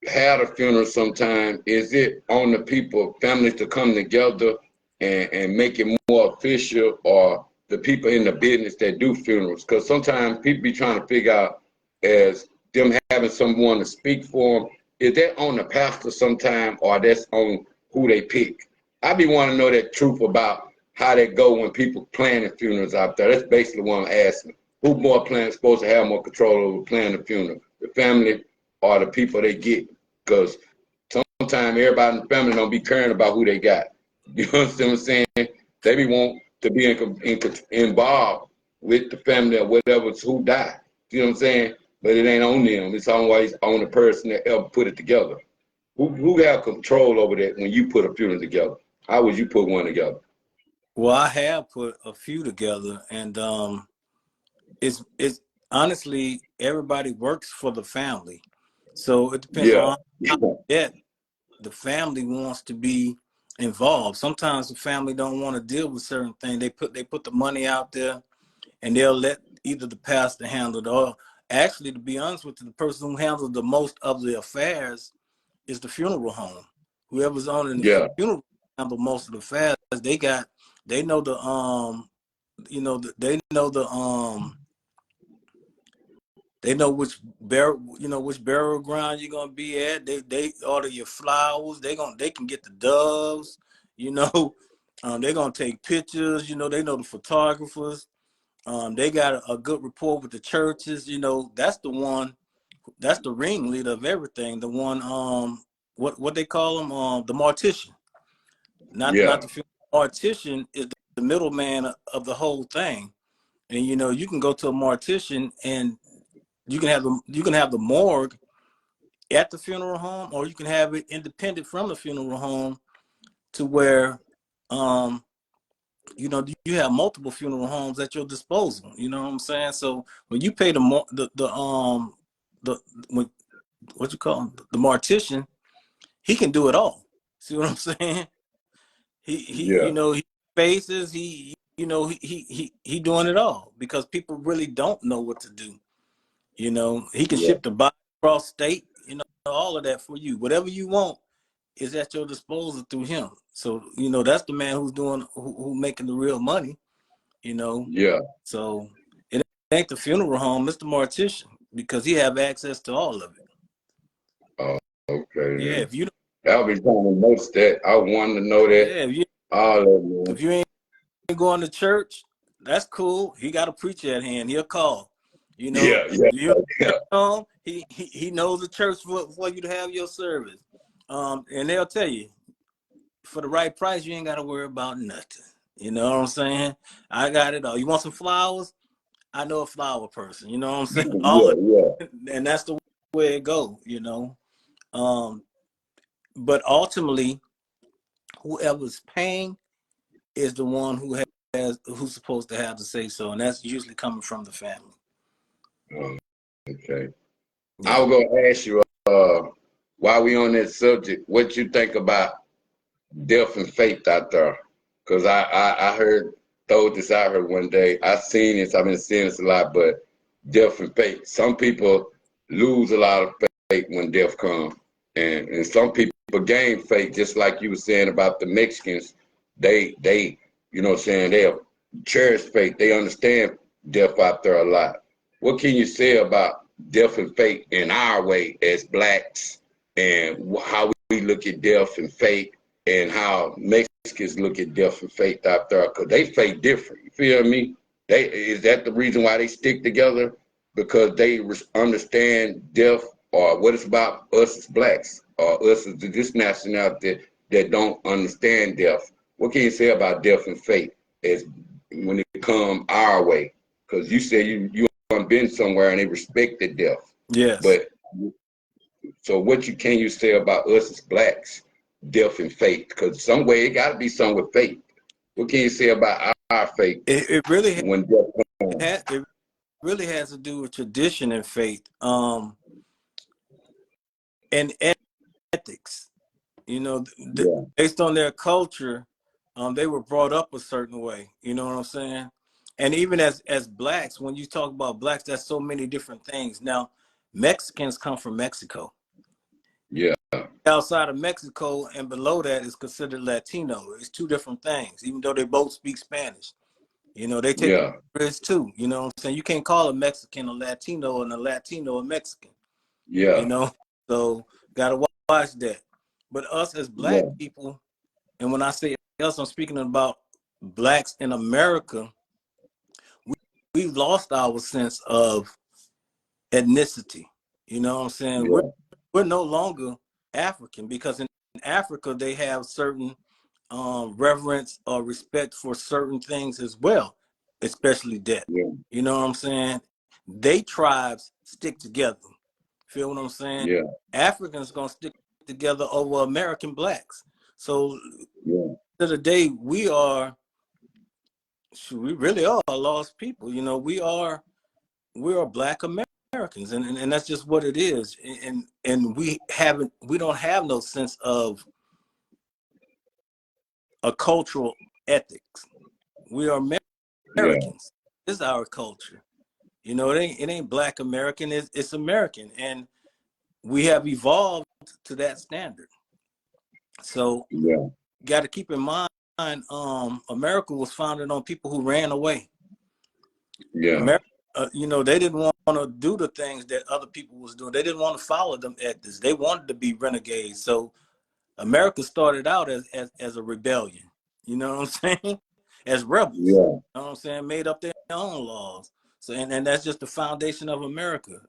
had a funeral sometime, is it on the people, families to come together and make it more official, or the people in the business that do funerals? Because sometimes people be trying to figure out as them having someone to speak for them, is that on the pastor sometime, or that's on who they pick? I be wanting to know that truth about how they go when people planning funerals out there. That's basically what I'm asking. Who supposed to have more control over planning the funeral? The family or the people they get? Because sometimes everybody in the family don't be caring about who they got. You understand what I'm saying? They be want to be involved with the family or whatever who died. You know what I'm saying? But it ain't on them. It's always on the person that ever put it together. Who have control over that when you put a funeral together? How would you put one together? Well, I have put a few together, and it's honestly everybody works for the family, so it depends Yeah. on how that the family wants to be involved. Sometimes the family don't want to deal with certain things. They put the money out there, and they'll let either the pastor handle it, or actually, to be honest with you, the person who handles the most of the affairs is the funeral home. Whoever's owning the Yeah. funeral handle most of the affairs. They know the they know which burial ground you're gonna be at. They order your flowers. They can get the doves. They're gonna take pictures. They know the photographers. They got a good rapport with the churches. That's the one. That's the ringleader of everything. The one. What they call them? The mortician. Not Yeah. the mortician is the middleman of the whole thing. And you can go to a mortician and you can have the morgue at the funeral home, or you can have it independent from the funeral home, to where you have multiple funeral homes at your disposal. You know what I'm saying? So when you pay what you call him, the mortician, he can do it all. See what I'm saying? Yeah. He faces, he doing it all, because people really don't know what to do. He can Yeah. ship the body across state, all of that for you. Whatever you want is at your disposal through him. So, that's the man who's doing, who making the real money, Yeah. So it ain't the funeral home, it's the mortician, because he have access to all of it. Oh, okay. Yeah, Man. if you I'll be trying to notice that. I wanted to know that. yeah, All of if it. you ain't going to church, that's cool. He got a preacher at hand. He'll call. Yeah. Yeah. You Yeah. home, he knows the church for you to have your service. And they'll tell you, for the right price, you ain't got to worry about nothing. You know what I'm saying? I got it all. You want some flowers? I know a flower person. You know what I'm saying? All Yeah. of Yeah. it. And that's the way it go. But ultimately, whoever's paying is the one who's supposed to have to say so, and that's usually coming from the family. Oh, okay. I Yeah. was gonna ask you, while we on that subject, what you think about death and faith out there? Because I heard throw this out here one day. I've seen this, I've been seeing this a lot, but death and fate. Some people lose a lot of faith when death comes. And some people gain faith, just like you were saying about the Mexicans. They you know what I'm saying, they have cherished faith. They understand death out there a lot. What can you say about death and fate in our way as blacks, and how we look at death and fate, and how Mexicans look at death and fate out there? Because they fate different. You feel me? Is that the reason why they stick together? Because they understand death, or what it's about us as blacks, or us as this nationality that don't understand death. What can you say about death and fate as when it come our way? Because you said you been somewhere and they respected death. Yes. But so what can you say about us as blacks, death and fate? Because some way it got to be some with fate. What can you say about our fate It really when death comes? it really has to do with tradition and faith, and ethics. You know, Yeah, based on their culture, they were brought up a certain way. You know what I'm saying? And even as blacks, when you talk about blacks, that's so many different things. Now, Mexicans come from Mexico. yeah, Outside of Mexico and below that is considered Latino. It's two different things, even though they both speak Spanish. You know, they take yeah, risks too. You know what I'm saying? You can't call a Mexican a Latino and a Latino a Mexican. You yeah, know, so gotta watch that. But us as black yeah, people, and when I say us, I'm speaking about blacks in America, we've lost our sense of ethnicity. You know what I'm saying? yeah, We're no longer African, because in Africa they have certain reverence or respect for certain things as well, especially death. yeah, You know what I'm saying? They tribes stick together. Feel what I'm saying? yeah, Africans gonna stick together over American blacks. So yeah, to the day we really are lost people. You know, we are black Americans, and that's just what it is. And we don't have no sense of a cultural ethics. We are yeah, Americans. This is our culture. You know, it ain't black American, it's American. And we have evolved to that standard. So yeah, you got to keep in mind, America was founded on people who ran away. yeah, America, you know, they didn't want to do the things that other people was doing. They didn't want to follow them ethics. They wanted to be renegades. So America started out as a rebellion. You know what I'm saying? As rebels. yeah, You know what I'm saying? Made up their own laws. So and that's just the foundation of America.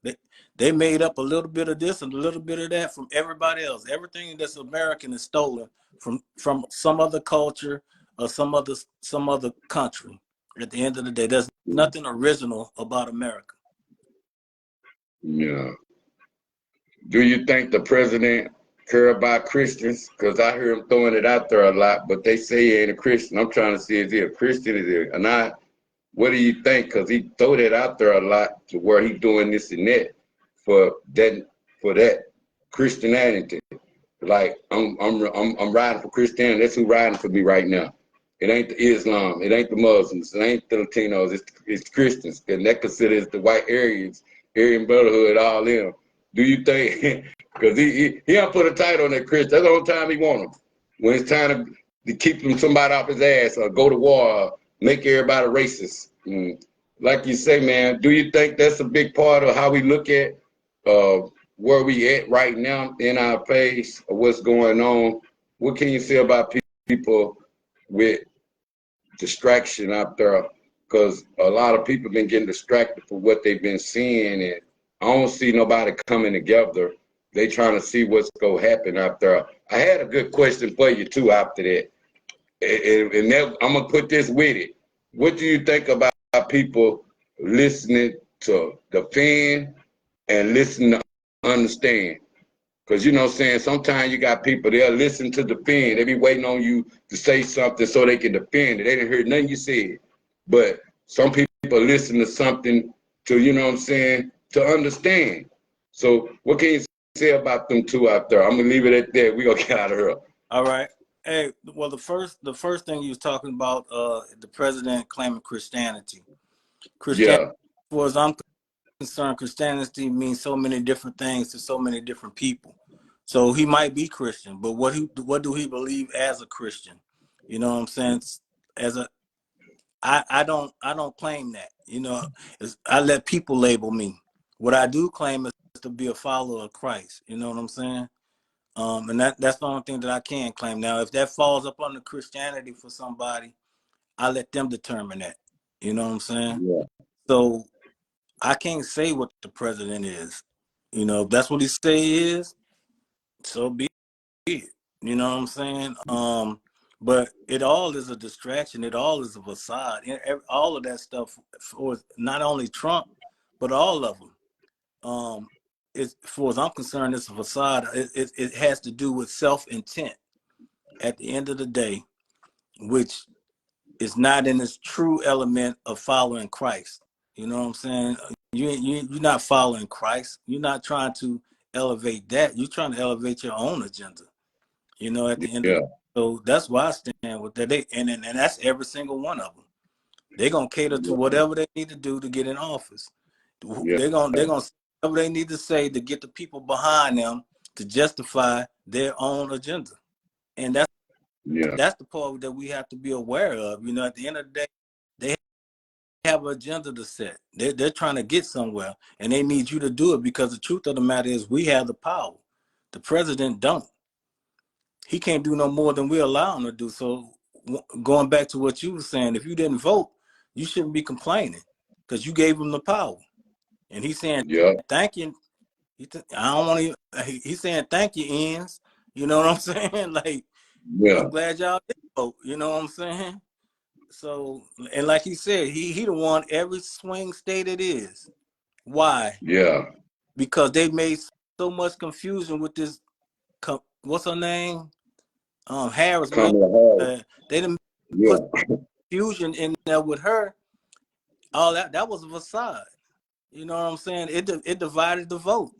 They made up a little bit of this and a little bit of that from everybody else. Everything that's American is stolen from some other culture or some other country. At the end of the day, there's nothing original about America. yeah. Do you think the president care about Christians? Because I hear him throwing it out there a lot, but they say he ain't a Christian. I'm trying to see, is he a Christian? Is he or not? What do you think? Because he throw that out there a lot to where he doing this and that for that Christianity. Like I'm riding for Christianity. That's who riding for me right now. It ain't the Islam. It ain't the Muslims. It ain't the Latinos. It's Christians, and that considers the white Aryans, Aryan Brotherhood, all them. Do you think? Because he don't put a title on that Christian. That's the only time he want them. When it's time to keep him somebody off his ass or go to war, or make everybody racist. Like you say, man, do you think that's a big part of how we look at where we at right now in our phase of what's going on? What can you say about people with distraction out there? Because a lot of people been getting distracted for what they've been seeing, and I don't see nobody coming together. They trying to see what's gonna happen out there. I had a good question for you too after that, and I'm gonna put this with it. What do you think about people listening to defend and listen to understand? Because you know what I'm saying, sometimes you got people, they'll listen to defend. They be waiting on you to say something so they can defend it. They didn't hear nothing you said. But some people listen to something to, you know what I'm saying, to understand. So what can you say about them two out there? I'm going to leave it at that. We're going to get out of here. All right. Hey, well, the first thing you was talking about, the president claiming Christianity. Christianity, Yeah, as far as I'm concerned, Christianity means so many different things to so many different people. So he might be Christian, but what do he believe as a Christian? You know what I'm saying? As a I don't claim that. You know, I let people label me. What I do claim is to be a follower of Christ. You know what I'm saying? And that's the only thing that I can claim. Now, if that falls up under Christianity for somebody, I let them determine that. You know what I'm saying? yeah, So I can't say what the president is. You know, if that's what he say he is, so be it. You know what I'm saying? But it all is a distraction. It all is a facade. All of that stuff for not only Trump, but all of them. As far as I'm concerned, it's a facade. It has to do with self-intent at the end of the day, which is not in its true element of following Christ. You know what I'm saying? You're not following Christ. You're not trying to elevate that. You're trying to elevate your own agenda. You know, at the end of yeah, the so that's why I stand with that. And that's every single one of them. They're gonna cater to whatever they need to do to get in office. yeah, They're gonna say whatever they need to say to get the people behind them to justify their own agenda. And yeah, that's the part that we have to be aware of. You know, at the end of the day, they have an agenda to set. They're trying to get somewhere, and they need you to do it because the truth of the matter is we have the power. The president don't. He can't do no more than we allow him to do. So going back to what you were saying, if you didn't vote, you shouldn't be complaining because you gave him the power. And he's saying yeah, thank you. I don't want to. He's saying thank you, ends. You know what I'm saying? Like I'm yeah, glad y'all did vote. You know what I'm saying? So and like he said, he the one every swing state it is. Why? yeah. Because they made so much confusion with this. What's her name? Harris, whatever. Kamala Harris. They didn't put Yeah, fusion in there with her. All that was a facade. You know what I'm saying? It divided the vote.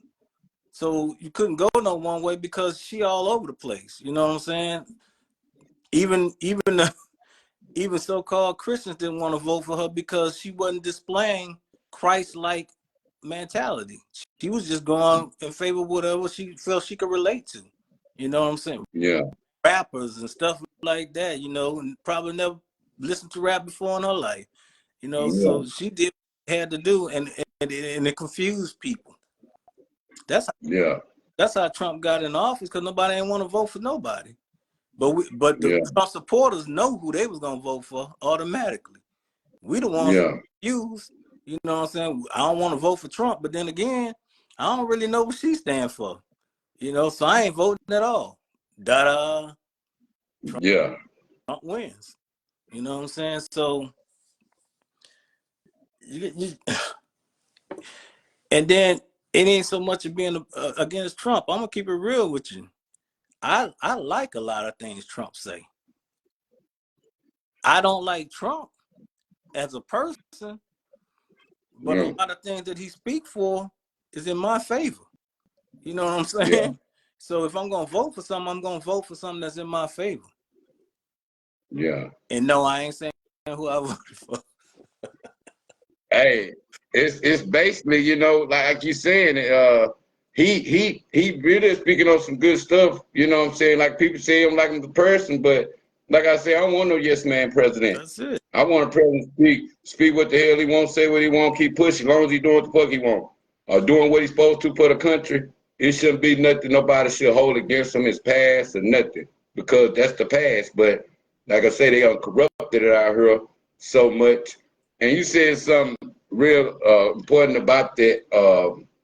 So you couldn't go no one way because she all over the place. You know what I'm saying? Even even so-called Christians didn't want to vote for her because she wasn't displaying Christ-like mentality. She was just going in favor of whatever she felt she could relate to. You know what I'm saying? yeah, Rappers and stuff like that, you know, and probably never listened to rap before in her life. You know, yeah, so she did what she had to do and it confused people. That's yeah, that's how Trump got in office because nobody ain't want to vote for nobody. But the yeah, Trump supporters know who they was gonna vote for automatically. We the ones yeah, confused. You know what I'm saying? I don't want to vote for Trump, but then again, I don't really know what she stands for. You know, so I ain't voting at all. Da yeah, Trump wins. You know what I'm saying? So and then it ain't so much of being against Trump. I'm gonna keep it real with you. I like a lot of things Trump say. I don't like Trump as a person, but a yeah, lot of things that he speak for is in my favor. You know what I'm yeah, saying? So if I'm gonna vote for something, I'm gonna vote for something that's in my favor. yeah. And no, I ain't saying who I voted for. Hey, it's basically, like you saying, he really is speaking on some good stuff, you know what I'm saying? Like people say him like him the person, but like I say, I don't want no yes man president. That's it. I want a president to speak what the hell he want, say what he want, keep pushing, as long as he doing what the fuck he want. Or doing what he's supposed to for the country. It shouldn't be nothing nobody should hold against him his past or nothing. Because that's the past. But like I say, they are corrupted it out here so much. And you said something real important about that,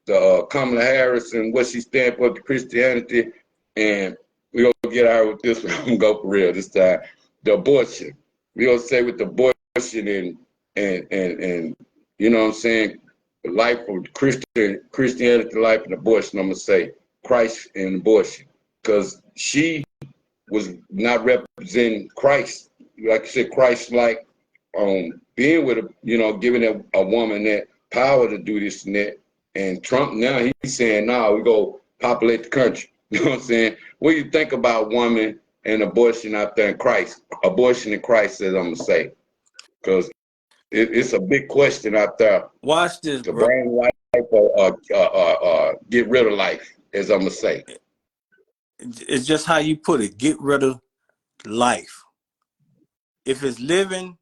the Kamala Harris and what she stands for, the Christianity. And we're going to get out with this one. I'm going to go for real this time. The abortion. We're going to say with the abortion and you know what I'm saying, the life of Christianity, life and abortion, I'm going to say Christ and abortion. Because she was not representing Christ. Like you said, Christ-like, being with giving a woman that power to do this and that. And Trump now he's saying, "No, we go populate the country." You know what I'm saying? What do you think about women and abortion out there in Christ. Abortion in Christ, as I'm gonna say, because it's a big question out there Watch this, to bro. bring life or get rid of life, as I'm gonna say. It's just how you put it. Get rid of life. If it's living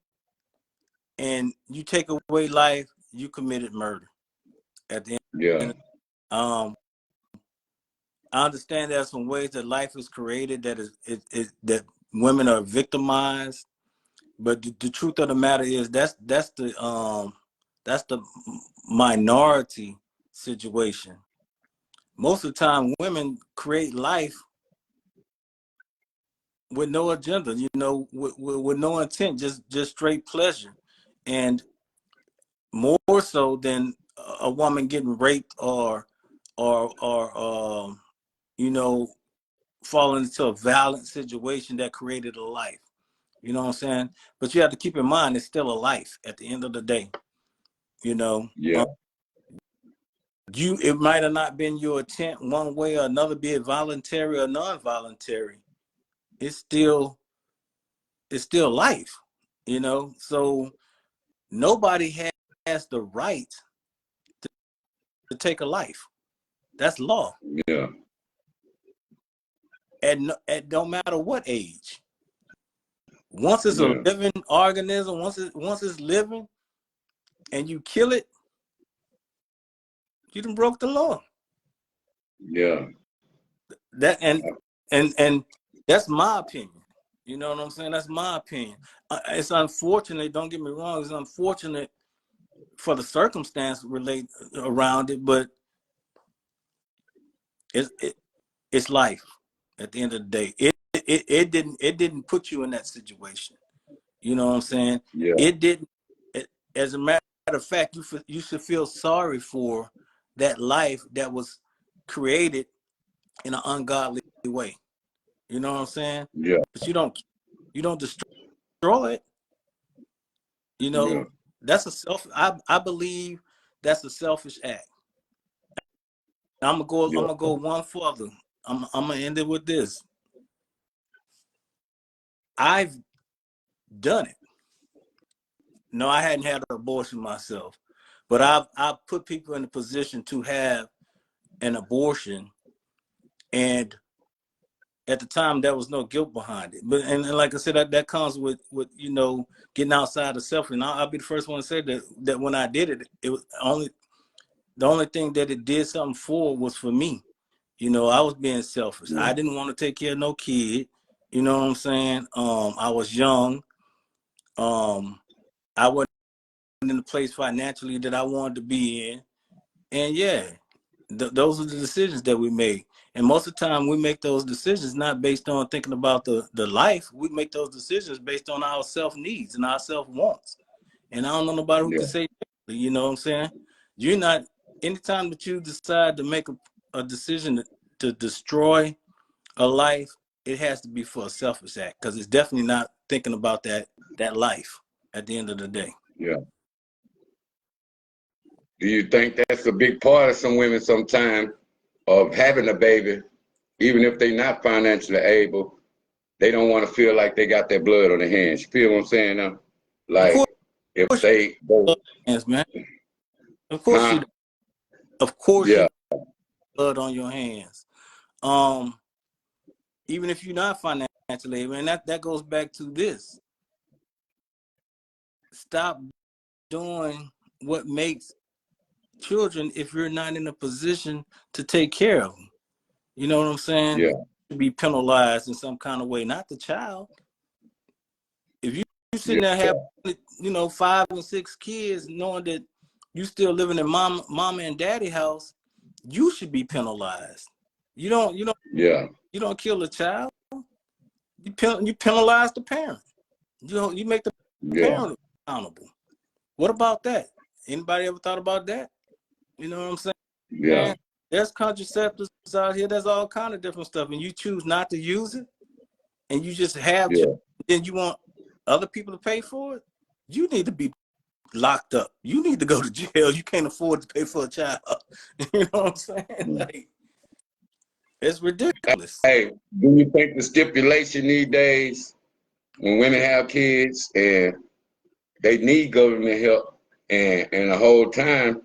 and you take away life, you committed murder. At the Yeah, end, I understand there's some ways that life is created that that women are victimized, but the truth of the matter is that's the minority situation. Most of the time, women create life with no agenda, you know, with no intent, just straight pleasure, and more so than a woman getting raped or you know, falling into a violent situation that created a life. You know what I'm saying? But you have to keep in mind it's still a life at the end of the day. You know, yeah, it might have not been your intent one way or another, be it voluntary or non-voluntary. It's still life. You know, so nobody has the right to take a life. That's law. yeah, At don't matter what age. Once it's a yeah, living organism, once it's living, and you kill it, you done broke the law. yeah, That and that's my opinion. You know what I'm saying? That's my opinion. It's unfortunate. Don't get me wrong. It's unfortunate for the circumstance relate around it, but it's life. At the end of the day, it didn't put you in that situation. You know what I'm saying? yeah, It didn't. As a matter of fact, you should feel sorry for that life that was created in an ungodly way. You know what I'm saying? yeah, But you don't destroy it. You yeah, know, I believe that's a selfish act. I'm yeah, gonna go one further. I'm gonna end it with this. I've done it. No, I hadn't had an abortion myself, but I've put people in a position to have an abortion, and at the time there was no guilt behind it. But and like I said, that comes with you know, getting outside of self. And I'll be the first one to say that when I did it, it was the only thing that it did something for was for me. You know, I was being selfish. yeah, I didn't want to take care of no kid. You know what I'm saying? I was young. I wasn't in the place financially that I wanted to be in. And yeah, those are the decisions that we made. And most of the time we make those decisions not based on thinking about the life. We make those decisions based on our self needs and our self wants. And I don't know nobody who yeah, can say that, you know what I'm saying? You're not, anytime that you decide to make a decision to destroy a life, it has to be for a selfish act, because it's definitely not thinking about that life at the end of the day. yeah. Do you think that's a big part of some women sometimes of having a baby, even if they're not financially able? They don't want to feel like they got their blood on their hands. You feel what I'm saying now? Of Like if course they you go, hands, man. Of course huh? you of course Yeah, you blood on your hands. Even if you're not financially able, and that goes back to this. Stop doing what makes children if you're not in a position to take care of them. You know what I'm saying? yeah, To be penalized in some kind of way, not the child. If you sitting there yeah, having, you know, 5 and 6 kids, knowing that you still living in mama and daddy house, you should be penalized. You don't yeah, you don't kill a child. You penalize the parent. You make the yeah, parent accountable. What about that? Anybody ever thought about that? You know what I'm yeah, saying? There's contraceptives out here. There's all kind of different stuff, and you choose not to use it, and you just have children. yeah, Then you want other people to pay for it. You need to be locked up. You need to go to jail. You can't afford to pay for a child. You know what I'm saying? mm, Like, It's ridiculous. Hey, do you think the stipulation these days, when women have kids and they need government help, and the whole time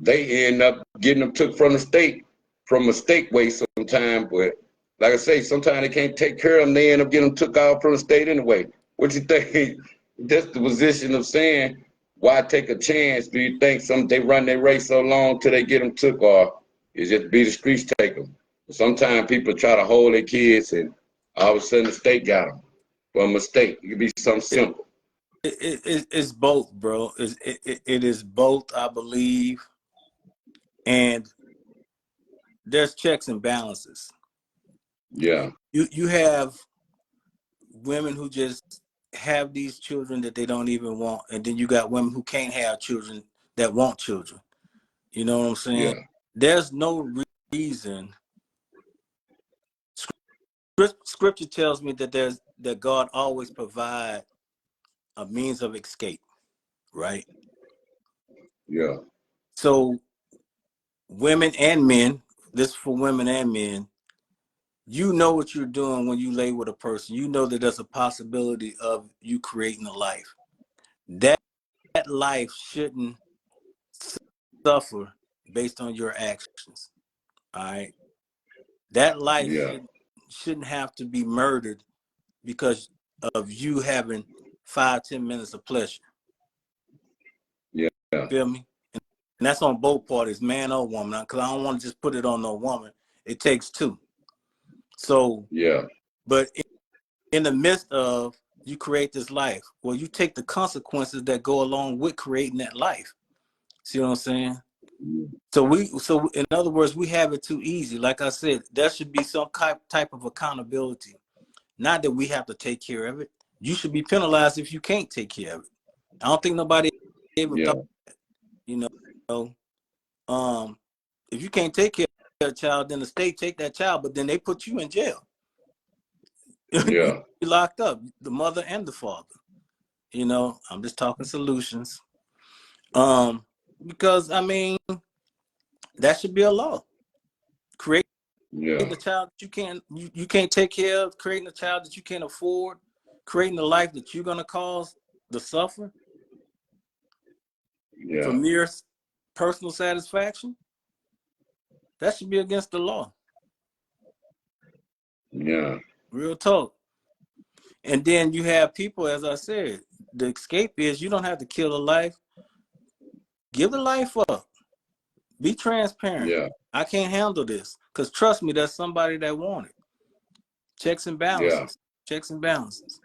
they end up getting them took from the state, from mistake way sometimes. But like I say, sometimes they can't take care of them. They end up getting them took out from the state anyway. What you think? That's the position of saying, why take a chance? Do you think they run their race so long till they get them took, or is it be the streets take them? Sometimes people try to hold their kids, and all of a sudden the state got them for a mistake. It could be something simple. It's both, bro. It is both, I believe. And there's checks and balances. Yeah. You have women who just have these children that they don't even want, and then you got women who can't have children that want children. You know what I'm saying? Yeah. There's no reason. Scripture tells me that God always provide a means of escape, right? Yeah. So women and men, this is for women and men, you know what you're doing when you lay with a person. You know that there's a possibility of you creating a life. That life shouldn't suffer based on your actions. All right. That life Yeah. shouldn't have to be murdered because of you having 5-10 minutes of pleasure. Yeah. Feel me? And that's on both parties, man or woman. Because I don't want to just put it on no woman. It takes two. So, Yeah. but in the midst of you create this life, well, you take the consequences that go along with creating that life. See what I'm saying? So in other words, we have it too easy. Like I said, there should be some type of accountability. Not that we have to take care of it. You should be penalized if you can't take care of it. I don't think nobody ever thought that, you know. If you can't take care of a child, then the state take that child, but then they put you in jail. You Yeah. be locked up, the mother and the father. You know, I'm just talking solutions. Because I mean, that should be a law. Creating a child that you can't take care of, creating a child that you can't afford, creating a life that you're gonna cause the suffer for mere personal satisfaction. That should be against the law. Yeah. Real talk. And then you have people, as I said, the escape is you don't have to kill a life. Give the life up. Be transparent. Yeah. I can't handle this. Because trust me, there's somebody that want it. Checks and balances. Yeah. Checks and balances.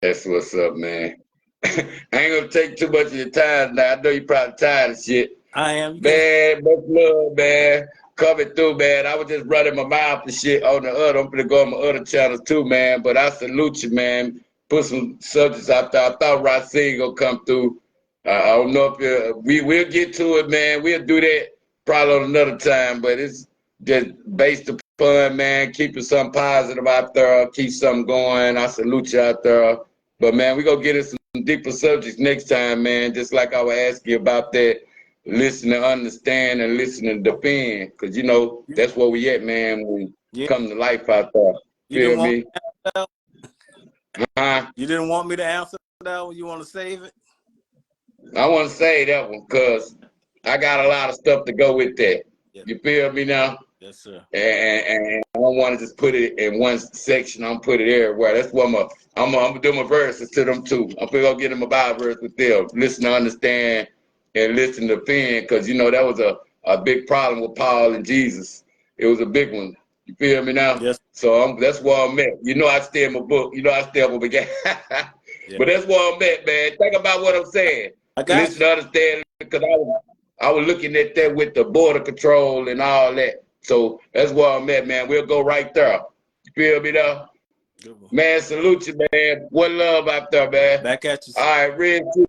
That's what's up, man. I ain't gonna take too much of your time now. I know you're probably tired of shit. I am. Man, much love, man. Coming through, man. I was just running my mouth and shit on the other. I'm gonna go on my other channels too, man. But I salute you, man. Put some subjects out there. I thought Racine gonna come through. I don't know if we'll get to it, man. We'll do that probably on another time. But it's just based upon, man, keeping something positive out there, keep something going. I salute you out there. But man, we gonna get into some deeper subjects next time, man. Just like I was asking you about that. Listen to understand and listen to defend, because you know that's where we at, man. When we come to life out there. You didn't Feel me? You didn't want me to answer that one? You want to save it? I want to say that one because I got a lot of stuff to go with that. Yeah. You feel me now? Yes, sir. And I don't want to just put it in one section. I'm put it everywhere. That's what I'm gonna do my verses to them too. I'm gonna go get them a Bible verse with them. Listen to understand and listen to defend, because you know that was a big problem with Paul and Jesus. It was a big one. You feel me now? Yes. So that's where I'm at. You know I stay in my book. You know I stay up with my game. Yeah. But that's where I'm at, man. Think about what I'm saying. I got Listen to understand, because I was looking at that with the border control and all that. So that's where I'm at, man. We'll go right there. You feel me now? Man, salute you, man. One love out there, man. Back at you. All right, Renz Tee.